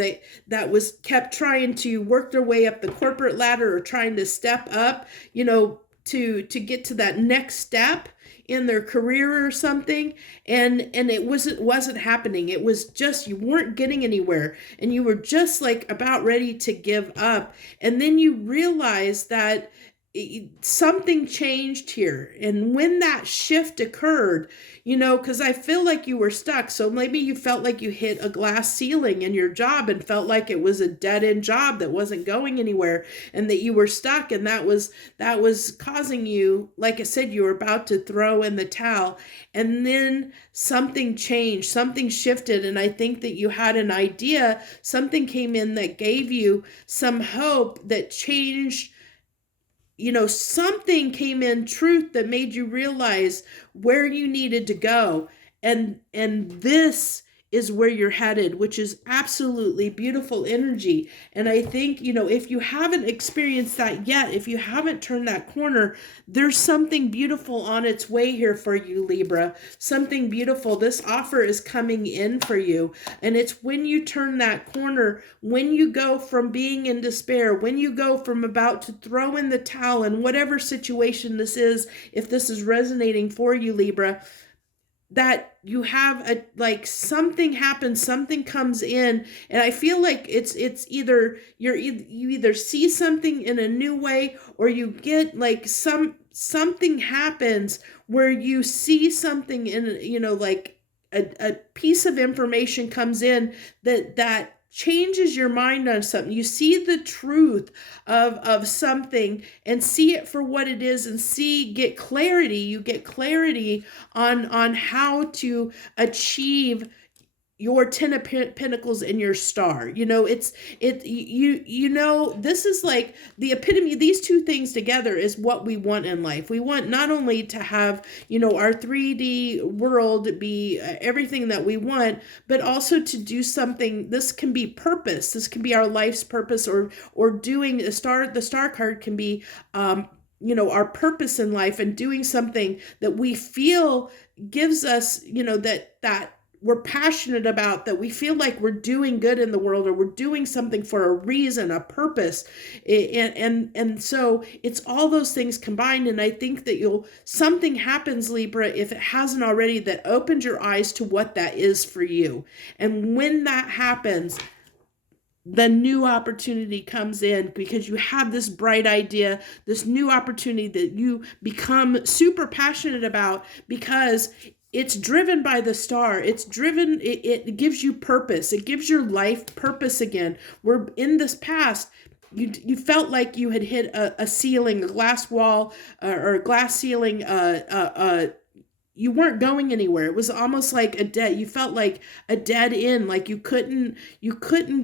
that was kept trying to work their way up the corporate ladder, or trying to step up, to get to that next step in their career or something, and it wasn't happening. It was just, you weren't getting anywhere, and you were just like about ready to give up. And then you realize that something changed here. And when that shift occurred, because I feel like you were stuck. So maybe you felt like you hit a glass ceiling in your job and felt like it was a dead-end job that wasn't going anywhere, and that you were stuck, and that was causing you, like I said, you were about to throw in the towel. And then something changed, something shifted, and I think that you had an idea, something came in that gave you some hope, that changed, something came in, truth that made you realize where you needed to go. And this is where you're headed, which is absolutely beautiful energy. And I think, if you haven't experienced that yet, if you haven't turned that corner, there's something beautiful on its way here for you, Libra. Something beautiful. This offer is coming in for you. And it's when you turn that corner, when you go from being in despair, when you go from about to throw in the towel in whatever situation this is, if this is resonating for you, Libra, that you have something happens, something comes in, and I feel like it's either you either see something in a new way, or you get like something happens where you see something in, like a piece of information comes in that changes your mind on something. You see the truth of something and see it for what it is, and get clarity. You get clarity on how to achieve your 10 of Pentacles in your star. This is like the epitome. These two things together is what we want in life. We want not only to have, our 3D world be everything that we want, but also to do something. This can be purpose. This can be our life's purpose, or doing the star card can be, our purpose in life, and doing something that we feel gives us, that we're passionate about, that we feel like we're doing good in the world, or we're doing something for a reason, a purpose. And so it's all those things combined. And I think that something happens, Libra, if it hasn't already, that opens your eyes to what that is for you. And when that happens, the new opportunity comes in, because you have this bright idea, this new opportunity that you become super passionate about, because it's driven by the star. It gives you purpose. It gives your life purpose again. Where in this past, you felt like you had hit a ceiling, a glass wall, or a glass ceiling, you weren't going anywhere. It was almost like you felt like a dead end, like you couldn't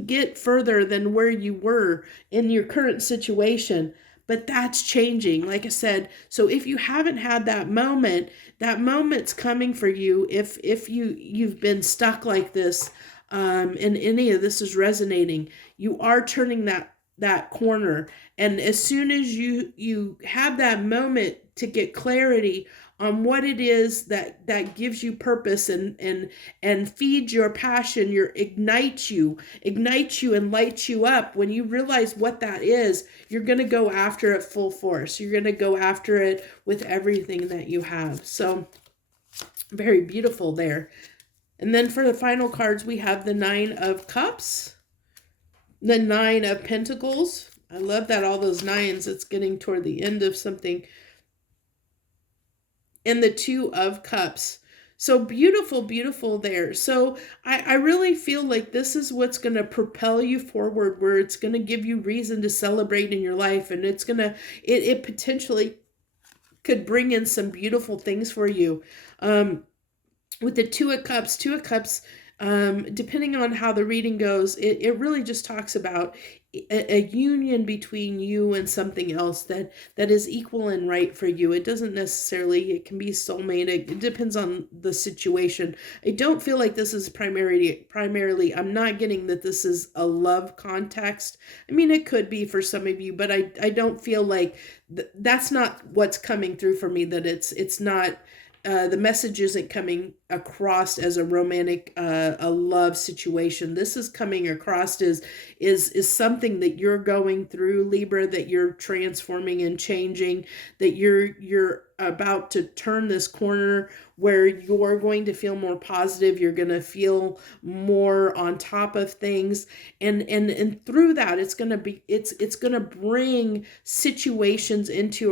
get further than where you were in your current situation. But that's changing, like I said. So if you haven't had that moment's coming for you. If you've been stuck like this, and any of this is resonating, you are turning that corner. And as soon as you have that moment to get clarity on what it is that gives you purpose and feeds your passion, ignites you and lights you up, when you realize what that is, you're going to go after it full force. You're going to go after it with everything that you have. So very beautiful there. And then for the final cards, we have the 9 of Cups, the 9 of Pentacles. I love that, all those nines. It's getting toward the end of something. And the 2 of Cups. So beautiful, beautiful there. So I really feel like this is what's going to propel you forward, where it's going to give you reason to celebrate in your life. And it's going to, it potentially could bring in some beautiful things for you. With the 2 of Cups, depending on how the reading goes, it really just talks about a union between you and something else that is equal and right for you. It doesn't necessarily, it can be soulmate. It depends on the situation. I don't feel like this is primarily, I'm not getting that this is a love context. I mean, it could be for some of you, but I don't feel like that's not what's coming through for me, that it's not, the message isn't coming across as a romantic, a love situation. This is coming across as is something that you're going through, Libra, that you're transforming and changing, that you're about to turn this corner where you're going to feel more positive. You're going to feel more on top of things. And through that, it's going to bring situations into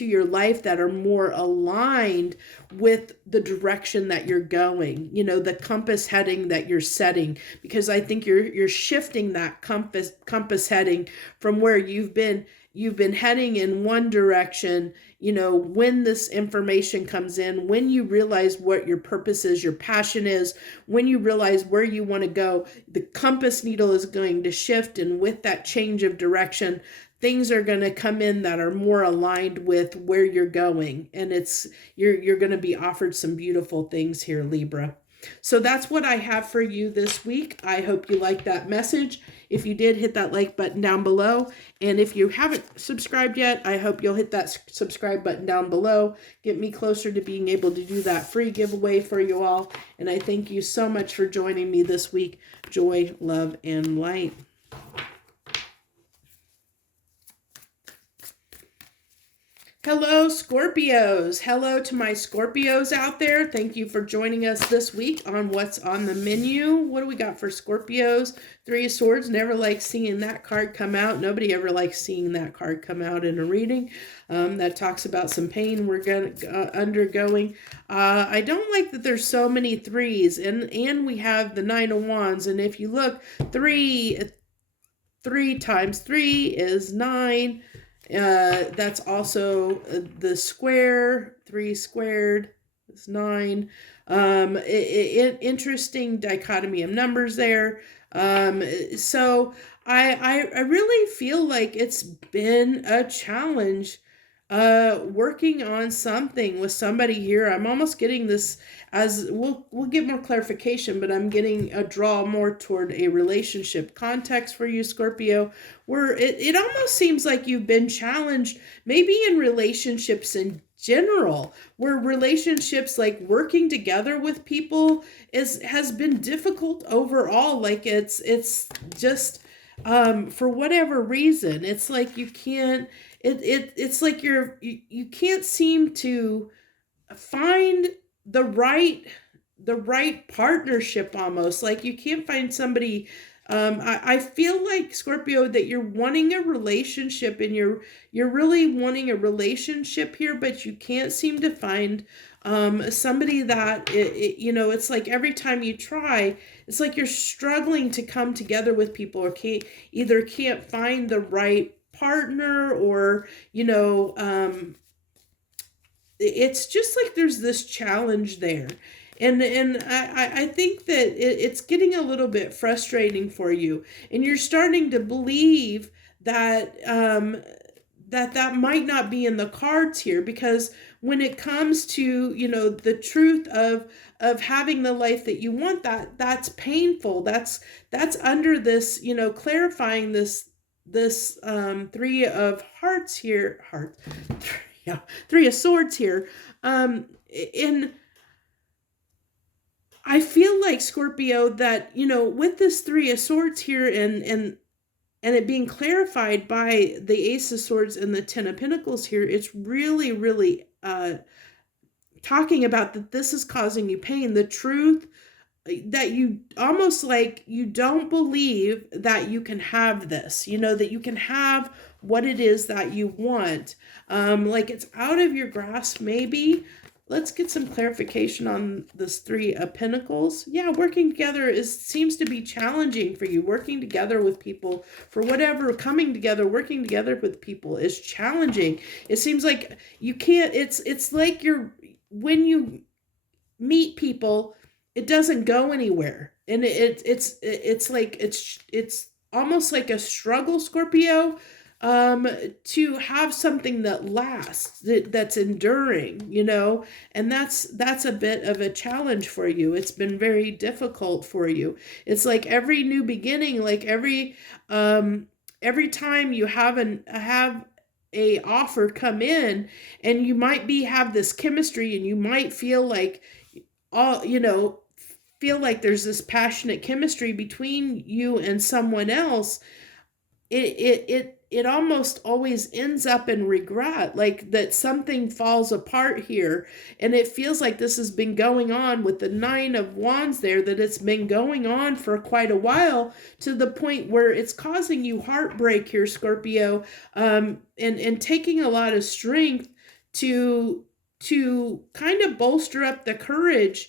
your life that are more aligned with the direction that you're going, the compass heading that you're setting, because I think you're shifting that compass heading from where you've been heading in one direction. When this information comes in, when you realize what your purpose is, your passion is, when you realize where you want to go, the compass needle is going to shift. And with that change of direction, things are going to come in that are more aligned with where you're going. And you're going to be offered some beautiful things here, Libra. So that's what I have for you this week. I hope you liked that message. If you did, hit that like button down below. And if you haven't subscribed yet, I hope you'll hit that subscribe button down below. Get me closer to being able to do that free giveaway for you all. And I thank you so much for joining me this week. Joy, love, and light. Hello, Scorpios. Hello to my Scorpios out there. Thank you for joining us this week on What's on the Menu. What do we got for Scorpios? Three of Swords. Never like seeing that card come out. Nobody ever likes seeing that card come out in a reading. That talks about some pain we're undergoing. I don't like that there's so many threes. And we have the Nine of Wands. And if you look, three times 3 is 9. That's also the square. 3 squared is 9. Interesting dichotomy of numbers there. So I really feel like it's been a challenge working on something with somebody here. I'm almost getting this, as we'll get more clarification, but I'm getting a draw more toward a relationship context for you, Scorpio, where it almost seems like you've been challenged, maybe in relationships in general, where relationships, like working together with people, has been difficult overall. Like it's just for whatever reason, it's like you can't. It's like you can't seem to find the right partnership, almost like you can't find somebody. I feel like, Scorpio, that you're wanting a relationship, and you're really wanting a relationship here, but you can't seem to find somebody that it's like every time you try, it's like you're struggling to come together with people, or can't find the right partner, or it's just like there's this challenge there. And I think that it's getting a little bit frustrating for you, and you're starting to believe that that might not be in the cards here, because when it comes to the truth of having the life that you want, that's painful. That's under this, clarifying this 3 of hearts here, yeah, 3 of Swords here. In I feel like, Scorpio, that with this 3 of Swords here, and it being clarified by the Ace of Swords and the 10 of Pentacles here, it's really, really talking about that this is causing you pain. The truth that you almost like you don't believe that you can have this, that you can have what it is that you want. Like it's out of your grasp, maybe. Let's get some clarification on this 3 of Pentacles. Yeah, working together seems to be challenging for you. Working together with people for whatever, working together with people is challenging. It seems like you can't, it's like when you meet people, it doesn't go anywhere. And it's like, it's almost like a struggle, Scorpio, to have something that lasts, that's enduring, and that's a bit of a challenge for you. It's been very difficult for you. It's like every new beginning, like every time you have a offer come in, and you might have this chemistry, and you might feel like there's this passionate chemistry between you and someone else. It almost always ends up in regret, like that something falls apart here. And it feels like this has been going on with the 9 of Wands there, that it's been going on for quite a while, to the point where it's causing you heartbreak here, Scorpio, and taking a lot of strength to kind of bolster up the courage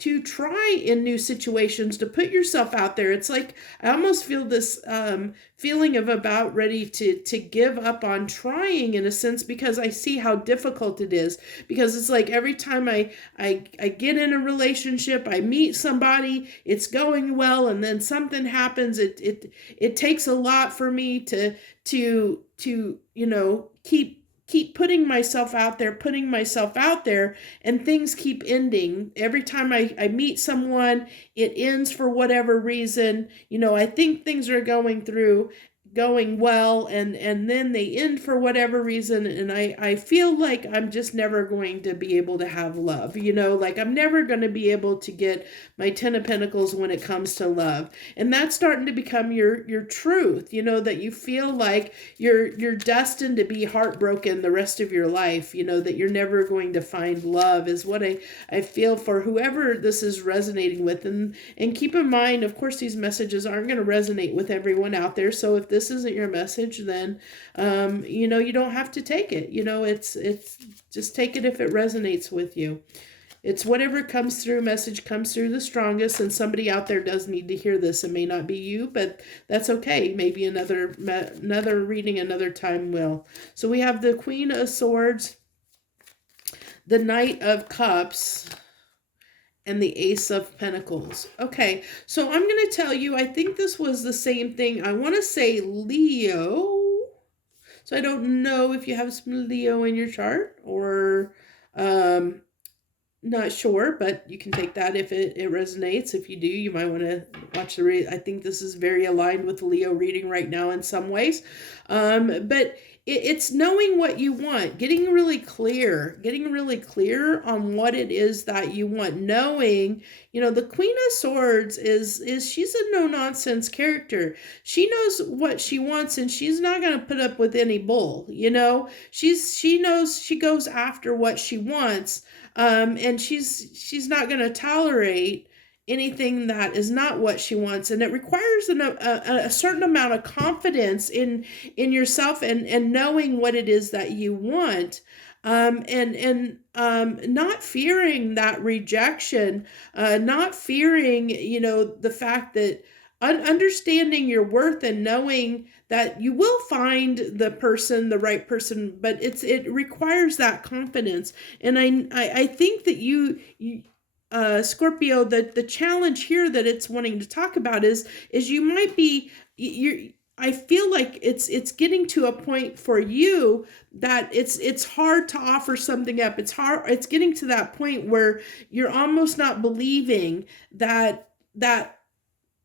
to try in new situations, to put yourself out there. It's like I almost feel this feeling of about ready to give up on trying, in a sense, because I see how difficult it is. Because it's like every time I get in a relationship, I meet somebody, it's going well, and then something happens. It takes a lot for me to keep keep putting myself out there, and things keep ending. Every time I meet someone, it ends for whatever reason. I think things are going well, and then they end for whatever reason, and I feel like I'm just never going to be able to have love. Like I'm never going to be able to get my 10 of Pentacles when it comes to love. And that's starting to become your truth, that you feel like you're destined to be heartbroken the rest of your life, that you're never going to find love, is what I feel for whoever this is resonating with. And keep in mind, of course, these messages aren't going to resonate with everyone out there. So if this isn't your message, then you don't have to take it. It's just take it if it resonates with you. It's whatever comes through, message comes through the strongest, and somebody out there does need to hear this. It may not be you, but that's okay. Maybe another reading another time will. So we have the Queen of Swords, the Knight of Cups, and the Ace of Pentacles. Okay, so I'm going to tell you, I think this was the same thing. I want to say Leo. So I don't know if you have some Leo in your chart, or not sure, but you can take that if it resonates. If you do, you might want to watch the read. I think this is very aligned with the Leo reading right now in some ways. But it's knowing what you want, getting really clear on what it is that you want, knowing, the Queen of Swords is she's a no-nonsense character. She knows what she wants, and she's not going to put up with any bull. She knows, she goes after what she wants. And she's not going to tolerate anything that is not what she wants, and it requires a certain amount of confidence in yourself, and knowing what it is that you want, and not fearing that rejection, not fearing the fact that understanding your worth, and knowing that you will find the right person, but it requires that confidence. And I think that you Scorpio, the challenge here that it's wanting to talk about is you might be, I feel like it's getting to a point for you that it's hard to offer something up. It's getting to that point where you're almost not believing that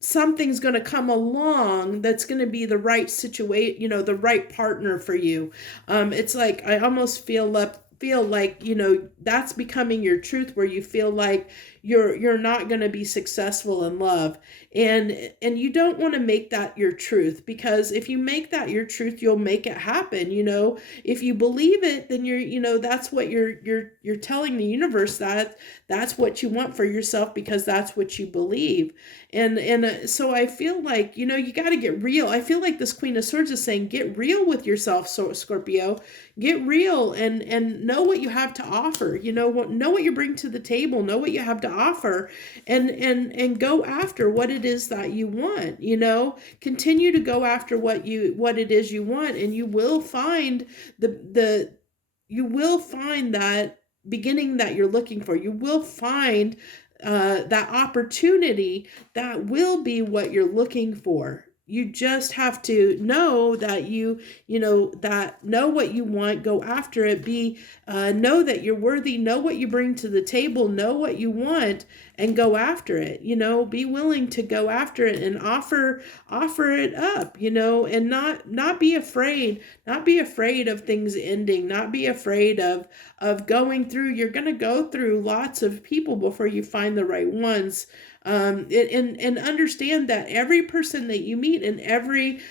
something's going to come along that's going to be the right situation, the right partner for you. It's like, I almost feel like, that's becoming your truth, where you feel like you're not going to be successful in love, and you don't want to make that your truth, because if you make that your truth, you'll make it happen. If you believe it, then that's what you're telling the universe, that's what you want for yourself, because that's what you believe. And so I feel like, you got to get real. I feel like this Queen of Swords is saying, get real with yourself, so Scorpio, get real, and know what you have to offer. Know what you bring to the table, know what you have to offer, and go after what it is that you want. Continue to go after what it is you want, and you will find you will find that beginning that you're looking for. You will find that opportunity that will be what you're looking for. You just have to know that know what you want, go after it, know that you're worthy, know what you bring to the table, know what you want, and go after it. Be willing to go after it and offer it up, and not be afraid, of things ending, not be afraid of going through. You're going to go through lots of people before you find the right ones. And understand that every person that you meet, and every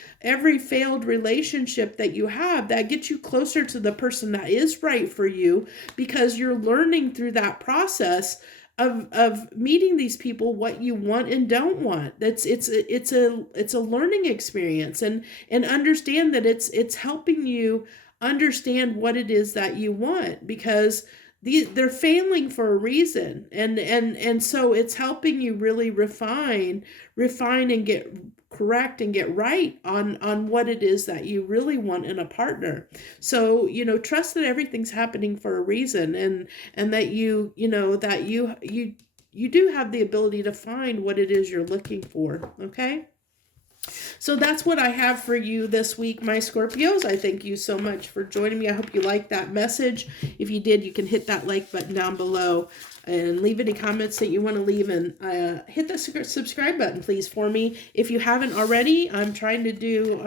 failed relationship that you have, that gets you closer to the person that is right for you, because you're learning through that process of meeting these people what you want and don't want. It's a learning experience, and understand that it's helping you understand what it is that you want, because they're failing for a reason, and so it's helping you really refine and get correct and get right on what it is that you really want in a partner. So trust that everything's happening for a reason, and that you do have the ability to find what it is you're looking for. Okay. So that's what I have for you this week, my Scorpios. I thank you so much for joining me. I hope you liked that message. If you did, you can hit that like button down below and leave any comments that you want to leave, and hit the subscribe button, please, for me. If you haven't already, I'm trying to do,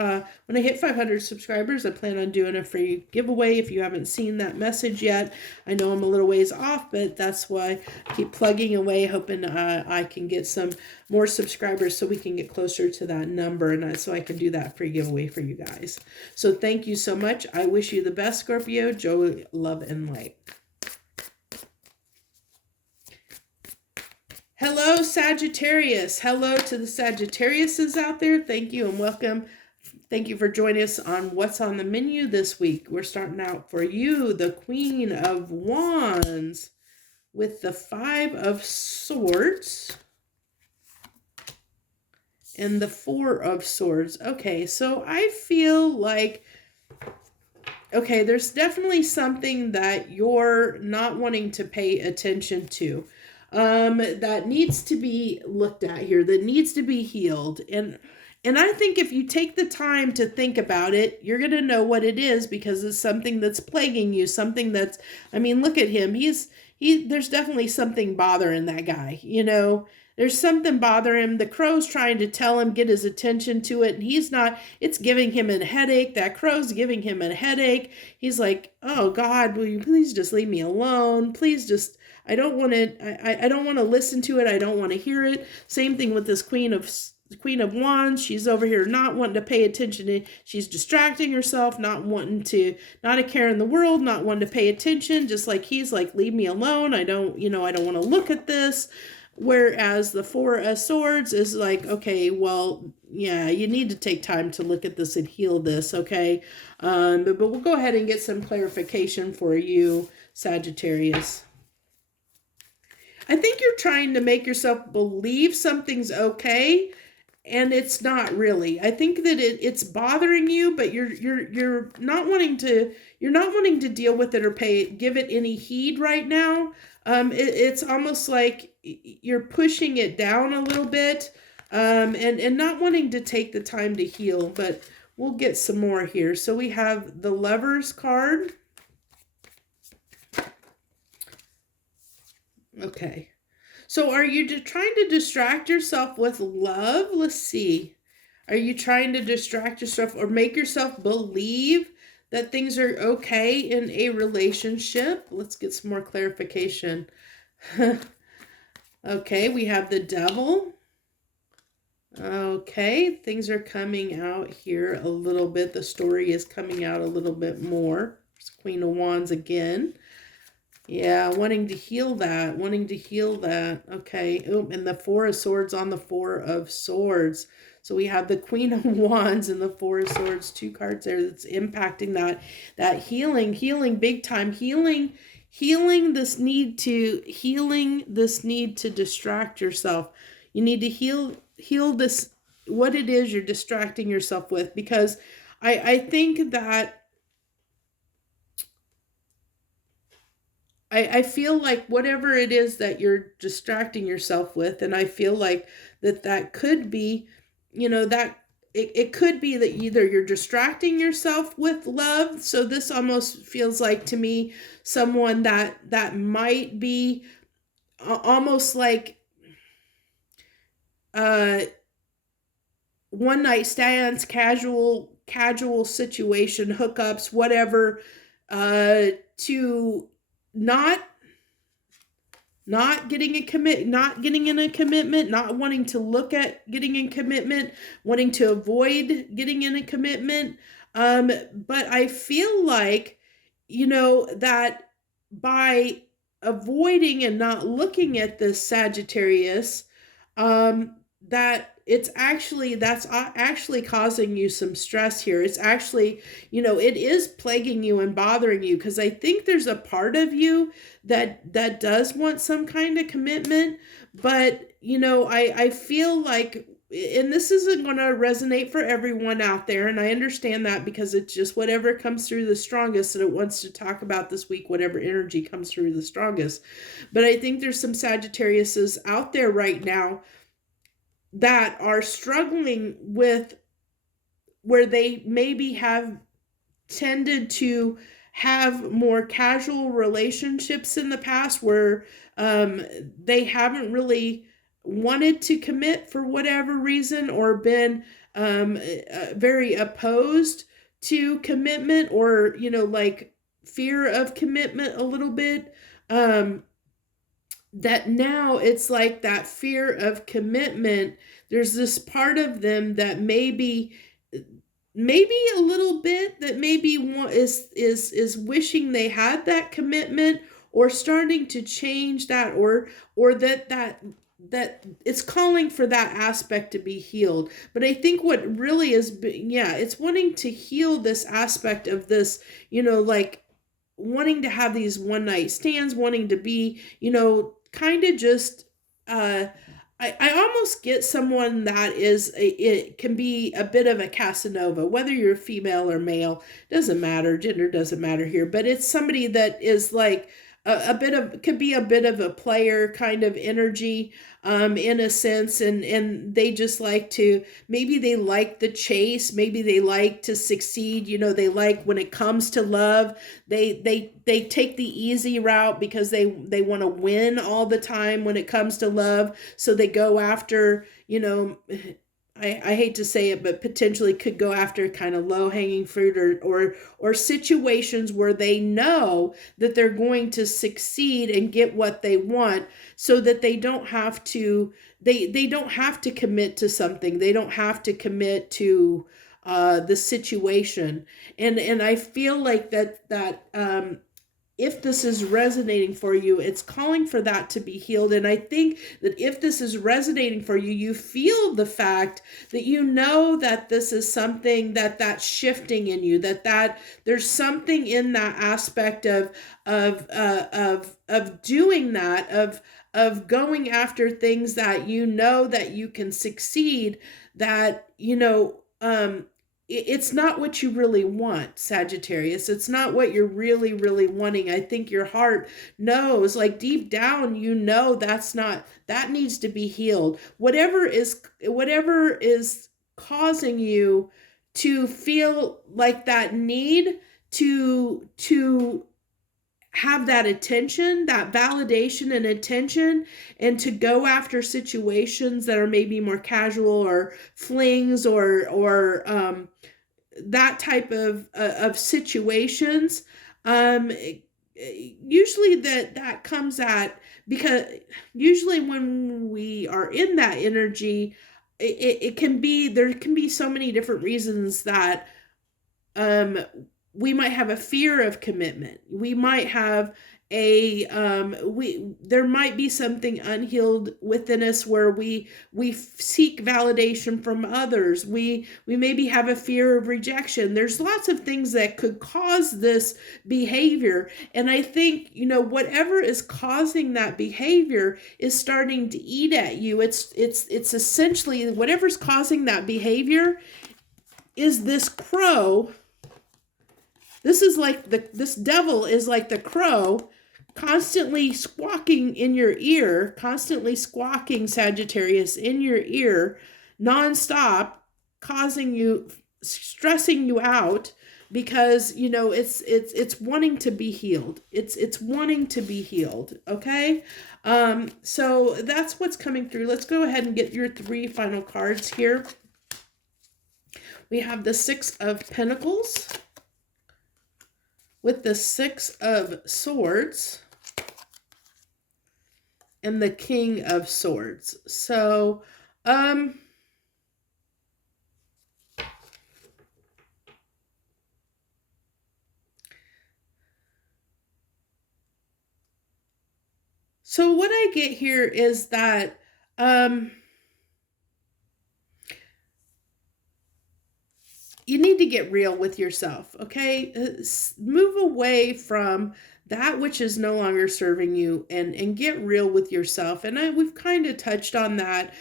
when I hit 500 subscribers, I plan on doing a free giveaway. If you haven't seen that message yet, I know I'm a little ways off, but that's why I keep plugging away, hoping I can get some more subscribers so we can get closer to that number, and so I can do that free giveaway for you guys. So thank you so much. I wish you the best, Scorpio. Joy, love, and light. Hello, Sagittarius. Hello to the Sagittariuses out there. Thank you and welcome. Thank you for joining us on What's on the Menu this week. We're starting out for you, the Queen of Wands, with the Five of Swords and the Four of Swords. Okay, so I feel like, okay, there's definitely something that you're not wanting to pay attention to. That needs to be looked at here, that needs to be healed. And I think if you take the time to think about it, you're going to know what it is, because it's something that's plaguing you, something that's, I mean, look at him. There's definitely something bothering that guy, you know. There's something bothering him. The crow's trying to tell him, get his attention to it, and he's not. It's giving him a headache. That crow's giving him a headache. He's like, oh God, will you please just leave me alone? Please just, I don't want to, I don't want to listen to it. I don't want to hear it. Same thing with this Queen of Wands. She's over here not wanting to pay attention to, she's distracting herself, not a care in the world, not wanting to pay attention, just like he's like, leave me alone. I don't want to look at this. Whereas the Four of Swords is like, okay, well, yeah, you need to take time to look at this and heal this, okay? But we'll go ahead and get some clarification for you, Sagittarius. I think you're trying to make yourself believe something's okay, and it's not really. I think that it's bothering you, but you're not wanting to deal with it or give it any heed right now. It's almost like you're pushing it down a little bit, and not wanting to take the time to heal, but we'll get some more here. So we have the Lovers card. Okay. So are you trying to distract yourself with love? Let's see. Are you trying to distract yourself or make yourself believe that things are okay in a relationship? Let's get some more clarification. Okay, we have the Devil. Okay, things are coming out here a little bit. The story is coming out a little bit more. It's Queen of Wands again. Yeah, wanting to heal that. Okay. Oh, and the Four of Swords on the Four of Swords. So we have the Queen of Wands and the Four of Swords, two cards there that's impacting that healing big time, healing this need to distract yourself. You need to heal this, what it is you're distracting yourself with, because I think that I feel like whatever it is that you're distracting yourself with, and I feel like that could be, that it could be that either you're distracting yourself with love. So this almost feels like to me someone that might be almost like one night stands, casual situation, hookups, whatever, to not getting in a commitment, not wanting to look at getting in commitment, wanting to avoid getting in a commitment. But I feel like, that by avoiding and not looking at this Sagittarius, that that's actually causing you some stress here. It's actually, it is plaguing you and bothering you, because I think there's a part of you that does want some kind of commitment, but I feel like, and this isn't going to resonate for everyone out there, and I understand that, because it's just whatever comes through the strongest, and it wants to talk about this week whatever energy comes through the strongest. But I think there's some Sagittariuses out there right now that are struggling with where they maybe have tended to have more casual relationships in the past, where they haven't really wanted to commit for whatever reason, or been very opposed to commitment, or like fear of commitment a little bit. That now it's like that fear of commitment, there's this part of them that maybe a little bit, that maybe is wishing they had that commitment, or starting to change that, or that it's calling for that aspect to be healed. But I think what really is, yeah, it's wanting to heal this aspect of this, like wanting to have these one night stands, wanting to be, kind of just I almost get someone that it can be a bit of a Casanova, whether you're female or male, doesn't matter, gender doesn't matter here, but it's somebody that is like a bit of, could be a bit of a player kind of energy, in a sense, and they just like to, maybe they like the chase, maybe they like to succeed, they like, when it comes to love, they take the easy route, because they want to win all the time when it comes to love, so they go after, I hate to say it, but potentially could go after kind of low hanging fruit, or situations where they know that they're going to succeed and get what they want, so that they don't have to, they don't have to commit to something. They don't have to commit to the situation. And I feel like that if this is resonating for you, it's calling for that to be healed. And I think that if this is resonating for you, you feel the fact that that this is something that's shifting in you, that there's something in that aspect of doing that, of going after things that that you can succeed, that it's not what you really want, Sagittarius. It's not what you're really, really wanting. I think your heart knows, like deep down, that's not, that needs to be healed. Whatever is causing you to feel like that need to have that attention, that validation and attention, and to go after situations that are maybe more casual, or flings, or that type of situations. Usually that comes at, because usually when we are in that energy, it can be, there can be so many different reasons that we might have a fear of commitment. We might have there might be something unhealed within us, where we seek validation from others. We maybe have a fear of rejection. There's lots of things that could cause this behavior. And I think, whatever is causing that behavior is starting to eat at you. It's essentially, whatever's causing that behavior is this crow. This is like this devil is like the crow, constantly squawking in your ear, constantly squawking, Sagittarius, in your ear, nonstop, stressing you out, because it's wanting to be healed. It's wanting to be healed. Okay, so that's what's coming through. Let's go ahead and get your 3 final cards here. We have the 6 of Pentacles with the 6 of Swords and the King of Swords. So, so what I get here is that, you need to get real with yourself, okay? Move away from that which is no longer serving you, and get real with yourself. And we've kind of touched on that,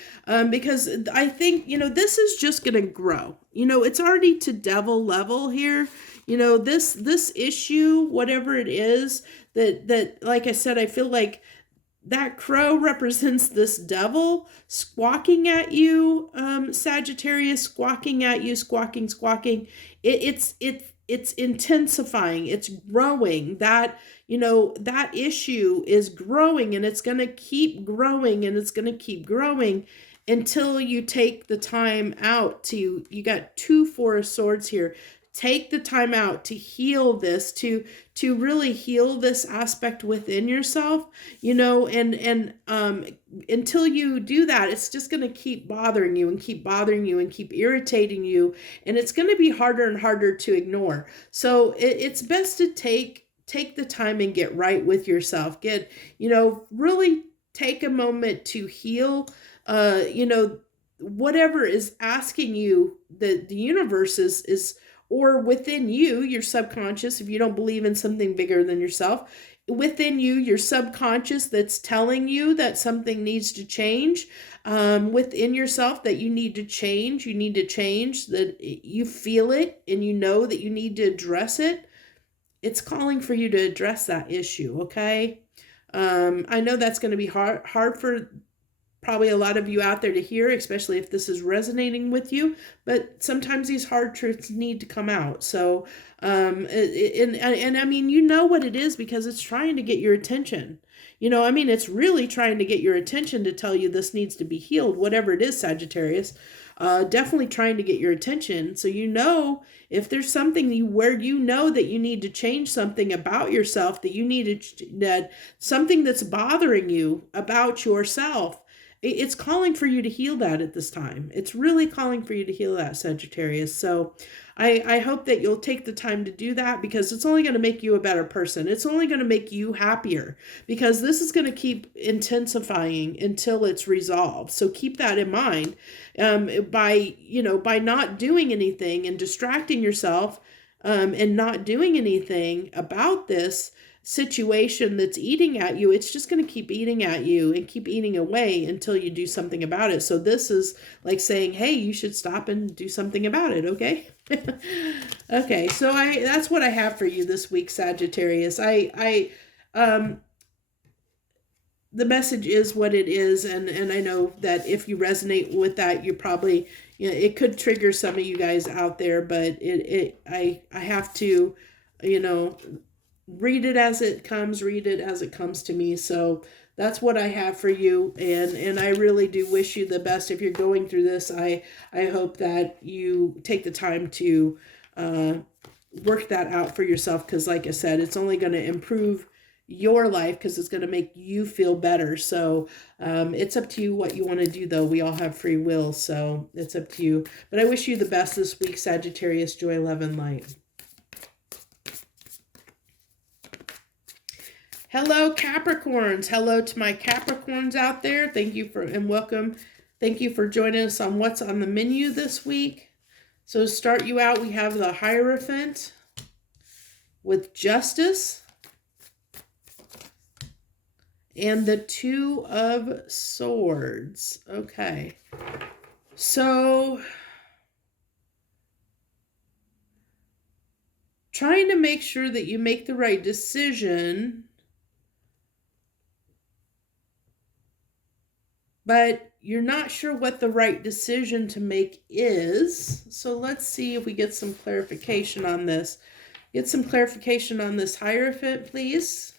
because I think, this is just going to grow. It's already to devil level here. This issue, whatever it is, that like I said, I feel like that crow represents this devil squawking at you, Sagittarius, squawking at you, squawking. It's intensifying. It's growing. That, that issue is growing, and it's going to keep growing, and it's going to keep growing until you take the time out to, you got 2 Four of Swords here. Take the time out to heal this, to really heal this aspect within yourself, and until you do that, it's just going to keep bothering you and keep bothering you and keep irritating you, and it's going to be harder and harder to ignore. So it's best to take the time and get right with yourself. Really take a moment to heal, whatever is asking you, the universe is, or within you, your subconscious, if you don't believe in something bigger than yourself, within you, your subconscious that's telling you that something needs to change, within yourself, that you need to change, that you feel it and you know that you need to address it. It's calling for you to address that issue, okay? I know that's going to be hard for probably a lot of you out there to hear, especially if this is resonating with you, but sometimes these hard truths need to come out. So, and I mean, what it is, because it's trying to get your attention. It's really trying to get your attention to tell you this needs to be healed, whatever it is, Sagittarius. Definitely trying to get your attention. So, if there's something where that you need to change something about yourself, that something that's bothering you about yourself, it's calling for you to heal that at this time. It's really calling for you to heal that, Sagittarius. So I hope that you'll take the time to do that, because it's only going to make you a better person. It's only going to make you happier, because this is going to keep intensifying until it's resolved. So keep that in mind. By not doing anything and distracting yourself, and not doing anything about this situation that's eating at you, it's just going to keep eating at you and keep eating away until you do something about it. So this is like saying, hey, you should stop and do something about it, okay? Okay, so that's what I have for you this week, Sagittarius. The message is what it is, and I know that if you resonate with that, you probably, it could trigger some of you guys out there, but I have to, read it as it comes to me. So that's what I have for you, and I really do wish you the best if you're going through this. I hope that you take the time to work that out for yourself, because like I said, it's only going to improve your life, because it's going to make you feel better. So it's up to you what you want to do, though. We all have free will, so it's up to you. But I wish you the best this week, Sagittarius. Joy, love, and light. Hello, Capricorns. Hello to my Capricorns out there. Thank you and welcome. Thank you for joining us on What's on the Menu this week. So to start you out, we have the Hierophant with Justice and the Two of Swords. Okay. So trying to make sure that you make the right decision, but you're not sure what the right decision to make is. So let's see if we get some clarification on this. Get some clarification on this Hierophant, please.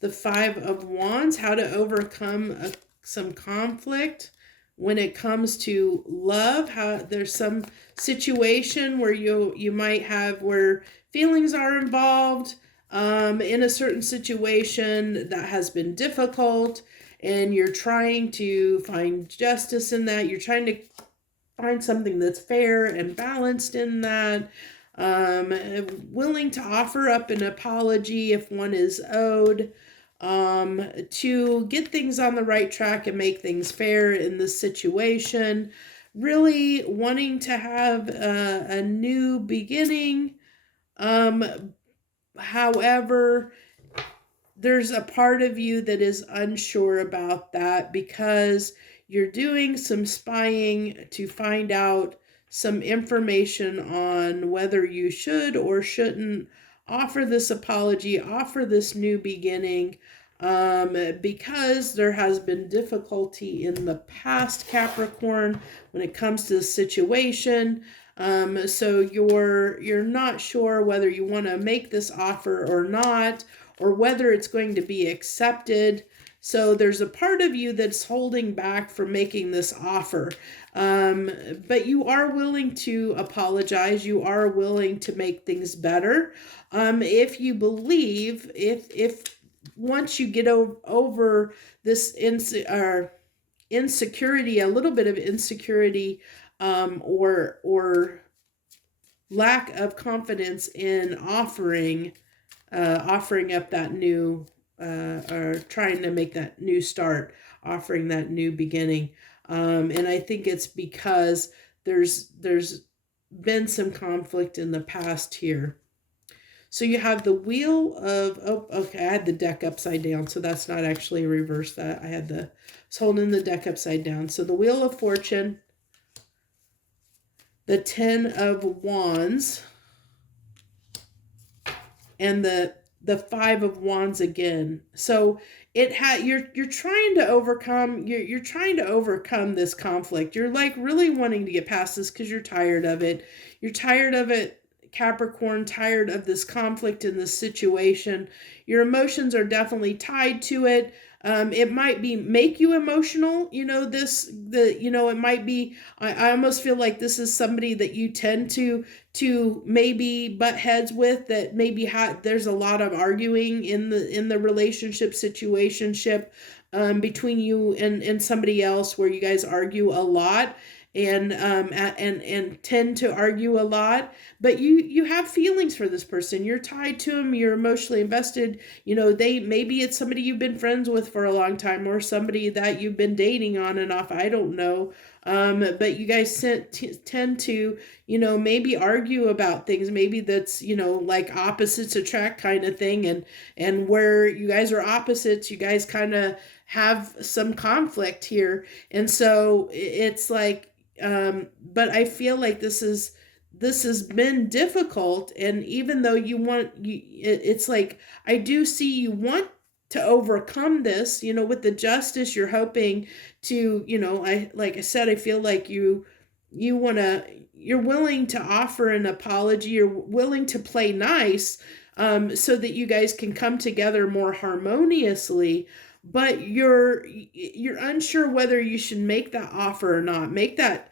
The Five of Wands, how to overcome some conflict when it comes to love. How there's some situation where you might have where feelings are involved, in a certain situation that has been difficult, and you're trying to find justice in that. You're trying to find something that's fair and balanced in that. Willing to offer up an apology if one is owed, to get things on the right track and make things fair in this situation. Really wanting to have a new beginning. However, there's a part of you that is unsure about that, because you're doing some spying to find out some information on whether you should or shouldn't offer this apology, offer this new beginning, because there has been difficulty in the past, Capricorn, when it comes to the situation. So you're not sure whether you want to make this offer or not, or whether it's going to be accepted. So there's a part of you that's holding back from making this offer. But you are willing to apologize. You are willing to make things better. If you believe, if once you get over this insecurity, a little bit of insecurity, or lack of confidence in offering up that new, or trying to make that new start, offering that new beginning. And I think it's because there's been some conflict in the past here. So you have the Wheel of, oh, okay, I had the deck upside down, so that's not actually reverse that. I was holding the deck upside down. So the Wheel of Fortune, the Ten of Wands, and the Five of Wands again. So you're trying to overcome, you're trying to overcome this conflict. You're like really wanting to get past this because you're tired of it. You're tired of it, Capricorn, tired of this conflict in this situation. Your emotions are definitely tied to it. It might make you emotional, it might be, I almost feel like this is somebody that you tend to maybe butt heads with, that maybe there's a lot of arguing in the relationship situationship, between you and somebody else, where you guys argue a lot, and tend to argue a lot, but you have feelings for this person. You're tied to them. You're emotionally invested. Maybe it's somebody you've been friends with for a long time, or somebody that you've been dating on and off. I don't know. But you guys tend to, maybe argue about things. Maybe that's, like opposites attract kind of thing. And where you guys are opposites, you guys kind of have some conflict here. And so it's like, but I feel like this has been difficult. And even though it's like, I do see you want to overcome this, with the Justice, you're hoping to, like I said, I feel like you're willing to offer an apology. You're willing to play nice, so that you guys can come together more harmoniously. But you're unsure whether you should make that offer or not. Make that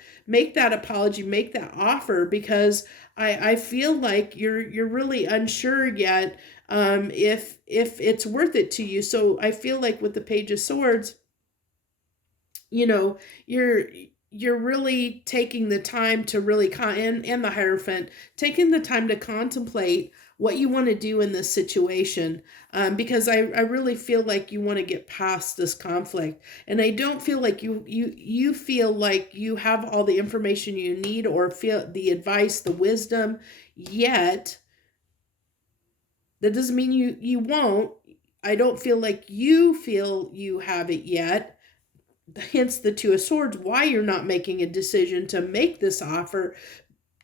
apology, make that offer, because I feel like you're really unsure yet, if it's worth it to you. So I feel like with the Page of Swords, you're really taking the time to really and the Hierophant, taking the time to contemplate what you want to do in this situation, because I really feel like you want to get past this conflict, and I don't feel like you feel like you have all the information you need, or feel the advice, the wisdom yet. That doesn't mean you won't. I don't feel like you feel you have it yet. Hence the Two of Swords, why you're not making a decision to make this offer,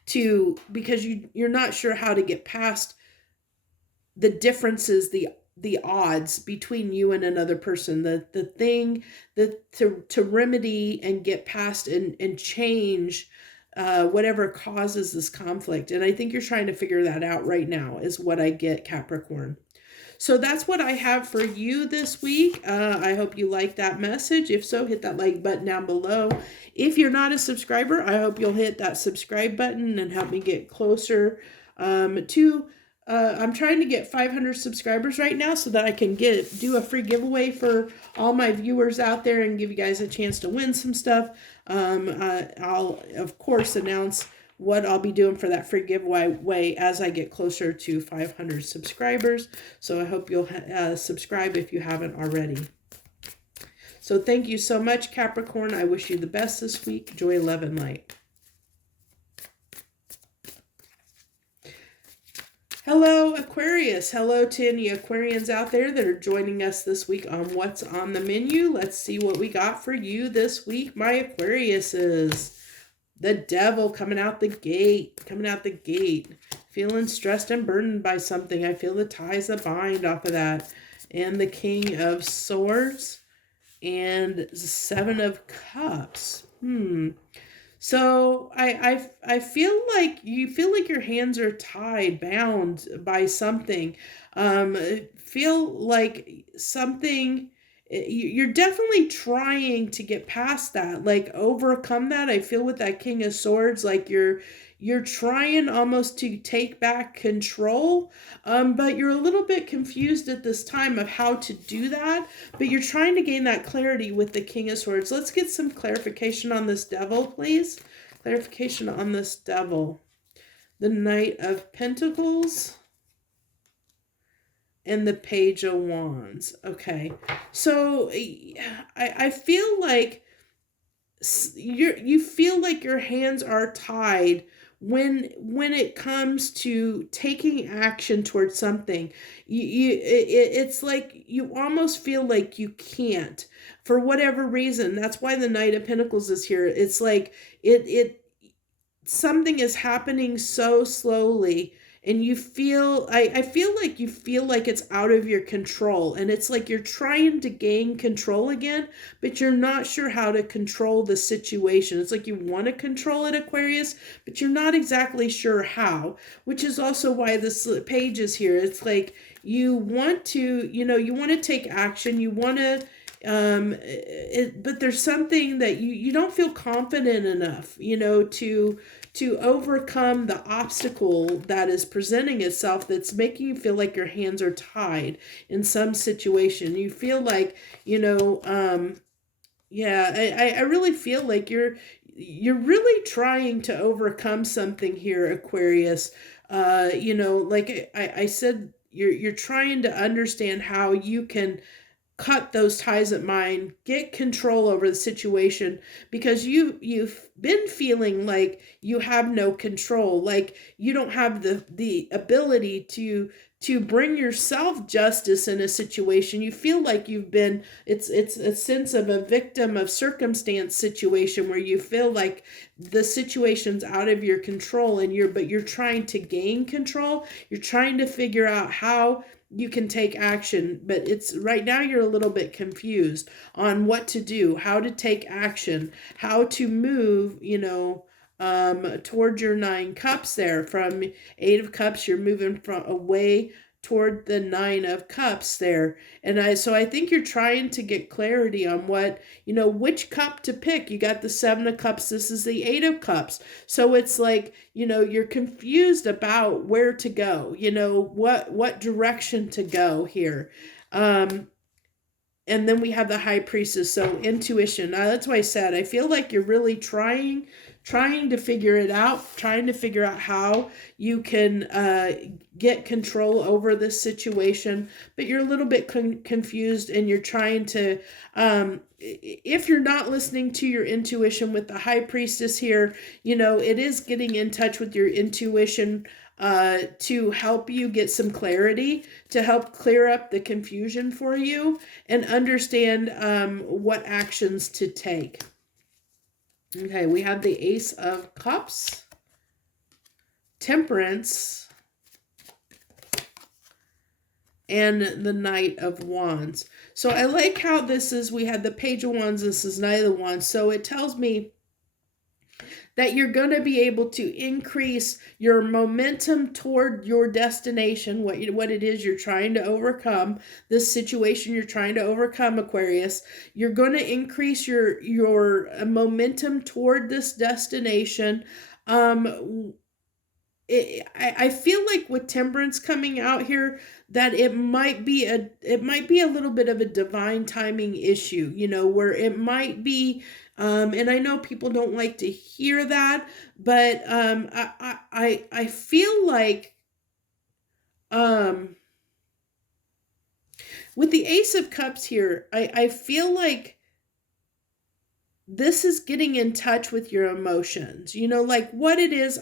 because you're not sure how to get past the differences, the odds between you and another person, the thing that to remedy and get past and change, whatever causes this conflict. And I think you're trying to figure that out right now, is what I get, Capricorn. So that's what I have for you this week. I hope you like that message. If so, hit that like button down below. If you're not a subscriber, I hope you'll hit that subscribe button and help me get closer to I'm trying to get 500 subscribers right now, so that I can do a free giveaway for all my viewers out there and give you guys a chance to win some stuff. I'll of course announce what I'll be doing for that free giveaway as I get closer to 500 subscribers. So I hope you'll subscribe if you haven't already. So thank you so much, Capricorn. I wish you the best this week. Joy, love, and light. Hello, Aquarius. Hello to any Aquarians out there that are joining us this week on What's on the Menu. Let's see what we got for you this week, my Aquariuses. The Devil coming out the gate. If feeling stressed and burdened by something. I feel the ties that bind off of that. And the King of Swords and Seven of Cups. So I feel like you feel like your hands are tied, bound by something. Feel like something you're definitely trying to get past that, like overcome that. I feel with that King of Swords, like you're trying almost to take back control, but you're a little bit confused at this time of how to do that, but you're trying to gain that clarity with the King of Swords. Let's get some clarification on this Devil, please. Clarification on this Devil. The Knight of Pentacles and the Page of Wands. Okay, so I feel like you feel like your hands are tied when it comes to taking action towards something. It's like you almost feel like you can't for whatever reason. That's why the Knight of Pentacles is here. It's like it something is happening so slowly, and you feel I feel like you feel like it's out of your control, and it's like you're trying to gain control again, but you're not sure how to control the situation. It's like you want to control it, Aquarius, but you're not exactly sure how, which is also why this page is here. It's like you want to, you want to take action, you want to but there's something that you don't feel confident enough, to overcome the obstacle that is presenting itself, that's making you feel like your hands are tied in some situation. You feel like, I really feel like you're really trying to overcome something here, Aquarius. Like I said, you're trying to understand how you can cut those ties of mind, get control over the situation, because you've been feeling like you have no control, like you don't have the ability to bring yourself justice in a situation. You feel like you've been, it's a sense of a victim of circumstance situation, where you feel like the situation's out of your control, and you're trying to gain control. You're trying to figure out how you can take action, but it's right now you're a little bit confused on what to do, how to take action, how to move, toward your 9 cups there. From 8 of Cups, you're moving from away toward the 9 of Cups there. And I think you're trying to get clarity on what, which cup to pick. You got the 7 of Cups, this is the 8 of Cups. So it's like, you're confused about where to go, what direction to go here. And then we have the High Priestess, so intuition. That's why I said I feel like you're really trying to figure it out, trying to figure out how you can get control over this situation, but you're a little bit confused, and you're trying to, if you're not listening to your intuition with the High Priestess here, it is getting in touch with your intuition to help you get some clarity, to help clear up the confusion for you, and understand what actions to take. Okay, we have the Ace of Cups, Temperance, and the Knight of Wands. So I like how this is, we had the Page of Wands, this is Knight of Wands. So it tells me that you're going to be able to increase your momentum toward your destination, what it is you're trying to overcome, this situation you're trying to overcome, Aquarius. You're going to increase your momentum toward this destination. I feel like with Temperance coming out here, that it might be a little bit of a divine timing issue, where it might be, and I know people don't like to hear that, but I feel like with the Ace of Cups here, I feel like this is getting in touch with your emotions, like what it is.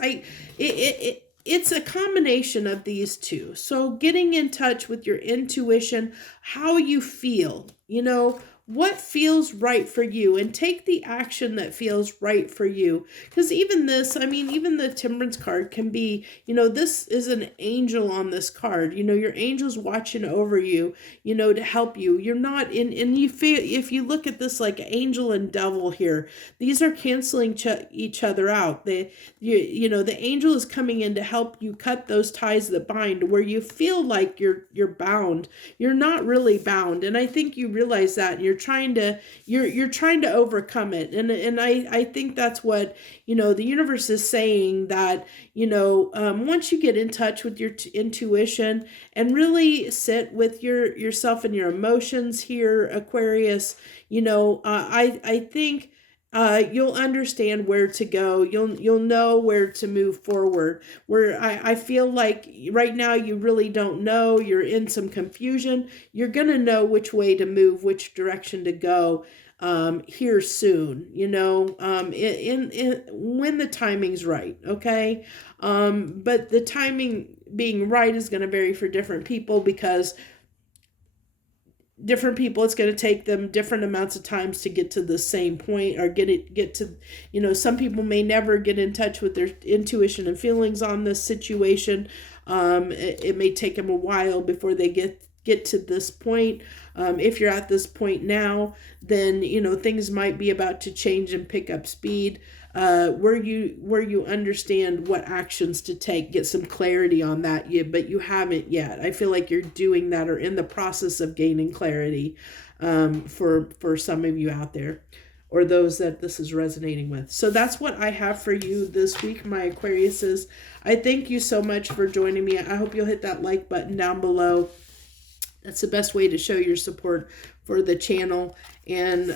It's a combination of these two. So getting in touch with your intuition, how you feel, what feels right for you, and take the action that feels right for you. Because even this, I mean, even the Temperance card can be, this is an angel on this card. Your angel's watching over you, to help you. You're not in, and you feel, if you look at this like angel and devil here, these are canceling each other out. The angel is coming in to help you cut those ties that bind, where you feel like you're bound. You're not really bound. And I think you realize that, and you're trying to overcome it. And I think that's what, the universe is saying, that, once you get in touch with your intuition and really sit with yourself and your emotions here, Aquarius, I think you'll understand where to go. You'll know where to move forward. Where I feel like right now you really don't know. You're in some confusion. You're gonna know which way to move, which direction to go here soon. In when the timing's right. Okay, but the timing being right is going to vary for different people, because different people, it's going to take them different amounts of times to get to the same point, or get to, some people may never get in touch with their intuition and feelings on this situation. It may take them a while before they get to this point. If you're at this point now, then things might be about to change and pick up speed, where you understand what actions to take, get some clarity on that, but you haven't yet. I feel like you're doing that, or in the process of gaining clarity, for some of you out there, or those that this is resonating with. So that's what I have for you this week, my Aquariuses. I thank you so much for joining me. I hope you'll hit that like button down below. That's the best way to show your support for the channel. And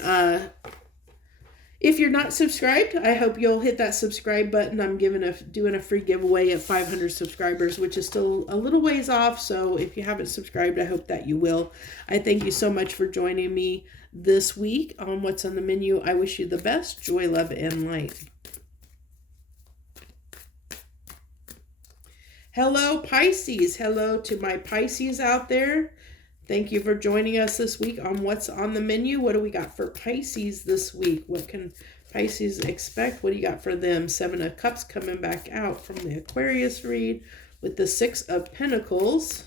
if you're not subscribed, I hope you'll hit that subscribe button. I'm doing a free giveaway at 500 subscribers, which is still a little ways off. So if you haven't subscribed, I hope that you will. I thank you so much for joining me this week on What's on the Menu. I wish you the best joy, love, and light. Hello, Pisces. Hello to my Pisces out there. Thank you for joining us this week on What's on the Menu. What do we got for Pisces this week? What can Pisces expect? What do you got for them? 7 of Cups coming back out from the Aquarius read, with the 6 of Pentacles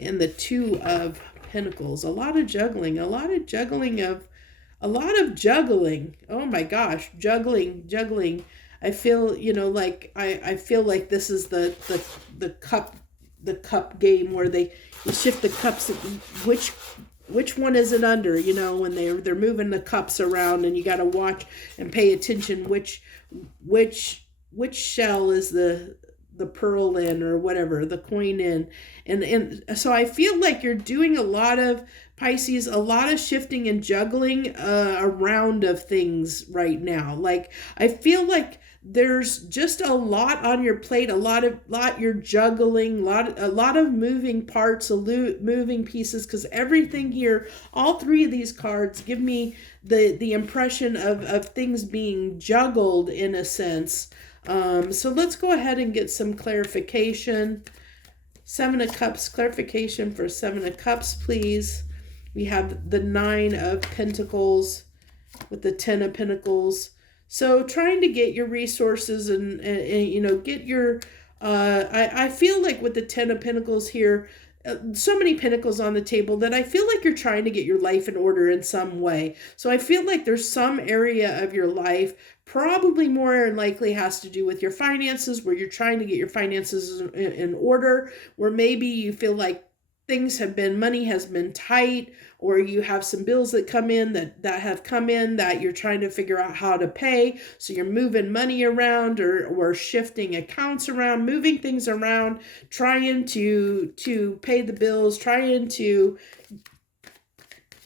and the 2 of Pentacles. A lot of juggling. Oh my gosh, juggling. I feel, like I feel like this is the cup game, where you shift the cups, which one is it under, when they're moving the cups around, and you got to watch and pay attention which shell is the pearl in, or whatever, the coin in. And so I feel like you're doing a lot of, Pisces, a lot of shifting and juggling around of things right now. Like, I feel like there's just a lot on your plate, a lot you're juggling, a lot of moving parts, moving pieces, because everything here, all 3 of these cards give me the impression of things being juggled in a sense. So let's go ahead and get some clarification. 7 of Cups, clarification for 7 of Cups, please. We have the 9 of Pentacles with the 10 of Pentacles. So trying to get your resources and get your, I feel like with the 10 of Pentacles here, so many pentacles on the table, that I feel like you're trying to get your life in order in some way. So I feel like there's some area of your life, probably more than likely has to do with your finances, where you're trying to get your finances in order, where maybe you feel like money has been tight, or you have some bills that come in that have come in that you're trying to figure out how to pay. So you're moving money around, or shifting accounts around, moving things around, trying to pay the bills, trying to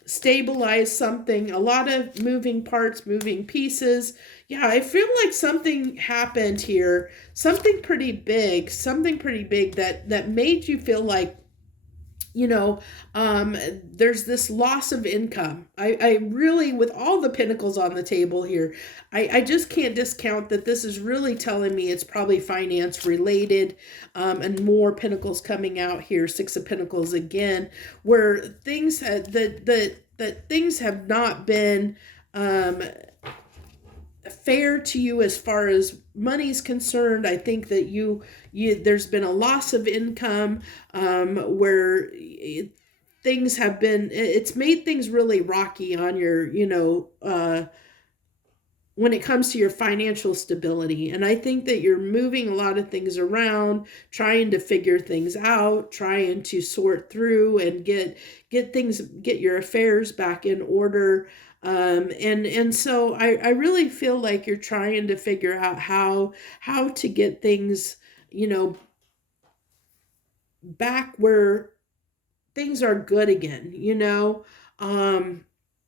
stabilize something. A lot of moving parts, moving pieces. Yeah, I feel like something happened here, something pretty big that made you feel like, there's this loss of income. I really, with all the pentacles on the table here, I just can't discount that this is really telling me it's probably finance related, and more pentacles coming out here. 6 of Pentacles again, where things the that things have not been fair to you as far as money's concerned. I think that there's been a loss of income, where things have been, it's made things really rocky on your, when it comes to your financial stability. And I think that you're moving a lot of things around, trying to figure things out, trying to sort through and get your affairs back in order. And so I really feel like you're trying to figure out how to get things, back where things are good again,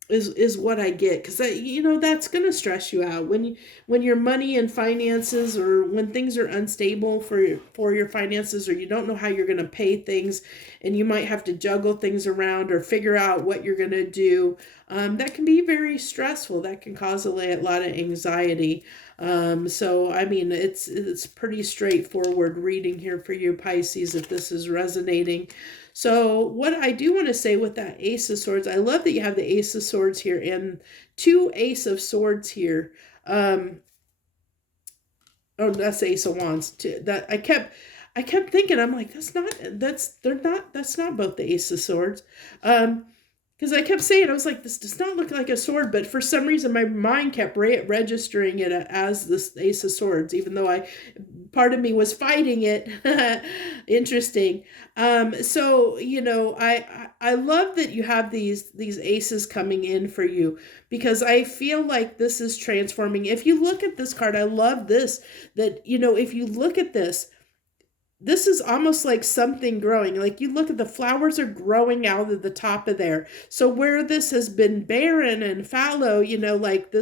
is what I get. Because that's going to stress you out when your money and finances, or when things are unstable for your finances, or you don't know how you're going to pay things, and you might have to juggle things around or figure out what you're going to do. That can be very stressful. That can cause a lot of anxiety. So I mean, it's pretty straightforward reading here for you, Pisces, if this is resonating. So what I do want to say with that Ace of Swords, I love that you have the Ace of Swords here and 2 Ace of Swords here. Oh, that's Ace of Wands too. That I kept thinking, I'm like, that's not both the Ace of Swords. Because I kept saying, I was like, this does not look like a sword, but for some reason my mind kept registering it as this Ace of Swords, even though part of me was fighting it. Interesting. So, I love that you have these aces coming in for you, because I feel like this is transforming. If you look at this card, I love this, that, if you look at this is almost like something growing. Like, you look at the flowers are growing out of the top of there. So where this has been barren and fallow, like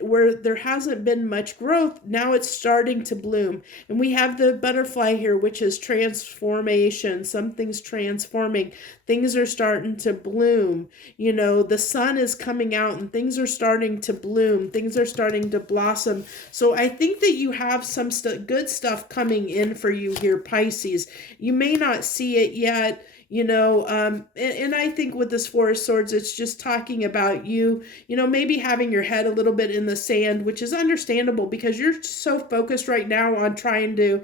where there hasn't been much growth, now it's starting to bloom. And we have the butterfly here, which is transformation. Something's transforming. Things are starting to bloom. The sun is coming out and things are starting to bloom. Things are starting to blossom. So I think that you have some good stuff coming in for you here, Pisces. You may not see it yet. And I think with this 4 of Swords, it's just talking about you, maybe having your head a little bit in the sand, which is understandable because you're so focused right now on trying to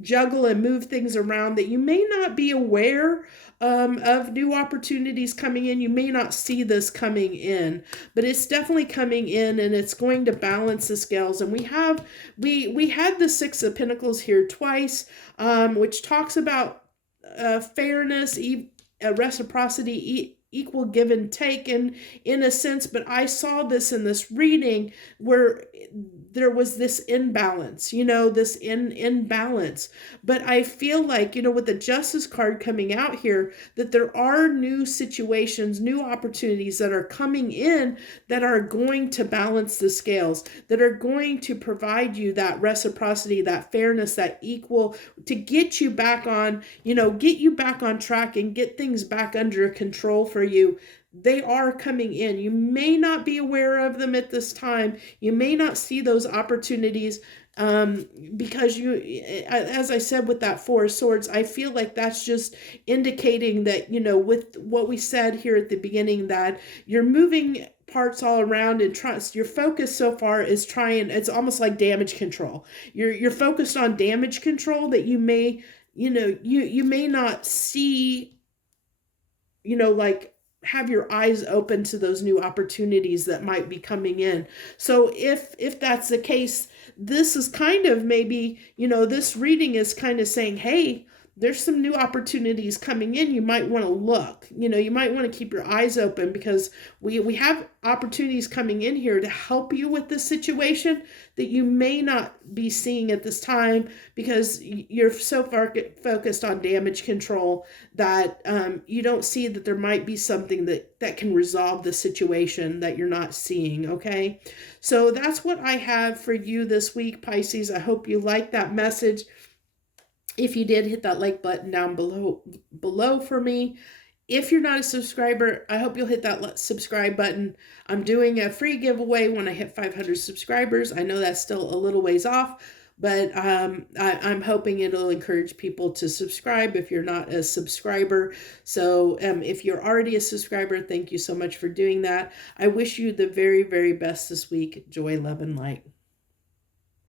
juggle and move things around that you may not be aware of new opportunities coming in. You may not see this coming in, but it's definitely coming in, and it's going to balance the scales. And we had the 6 of Pentacles here twice, which talks about fairness, reciprocity, equal give and take in a sense. But I saw this in this reading where there was this imbalance, this imbalance. But I feel like, with the Justice card coming out here, that there are new situations, new opportunities that are coming in that are going to balance the scales, that are going to provide you that reciprocity, that fairness, that equal, to get you back on, get you back on track and get things back under control for you. They are coming in. You may not be aware of them at this time. You may not see those opportunities because as I said, with that 4 of Swords, I feel like that's just indicating that, with what we said here at the beginning, that you're moving parts all around and trust. Your focus so far is it's almost like damage control. You're focused on damage control that you may, you may not see, like, have your eyes open to those new opportunities that might be coming in. So if that's the case, this is kind of maybe, this reading is kind of saying, hey, there's some new opportunities coming in. You might want to look, you might want to keep your eyes open, because we have opportunities coming in here to help you with this situation that you may not be seeing at this time, because you're so far focused on damage control that you don't see that there might be something that can resolve the situation that you're not seeing. Okay. So that's what I have for you this week, Pisces. I hope you like that message. If you did, hit that like button down below for me. If you're not a subscriber, I hope you'll hit that subscribe button. I'm doing a free giveaway when I hit 500 subscribers. I know that's still a little ways off, But I'm hoping it'll encourage people to subscribe if you're not a subscriber. So if you're already a subscriber, thank you so much for doing that. I wish you the very, very best this week. Joy, love, and light.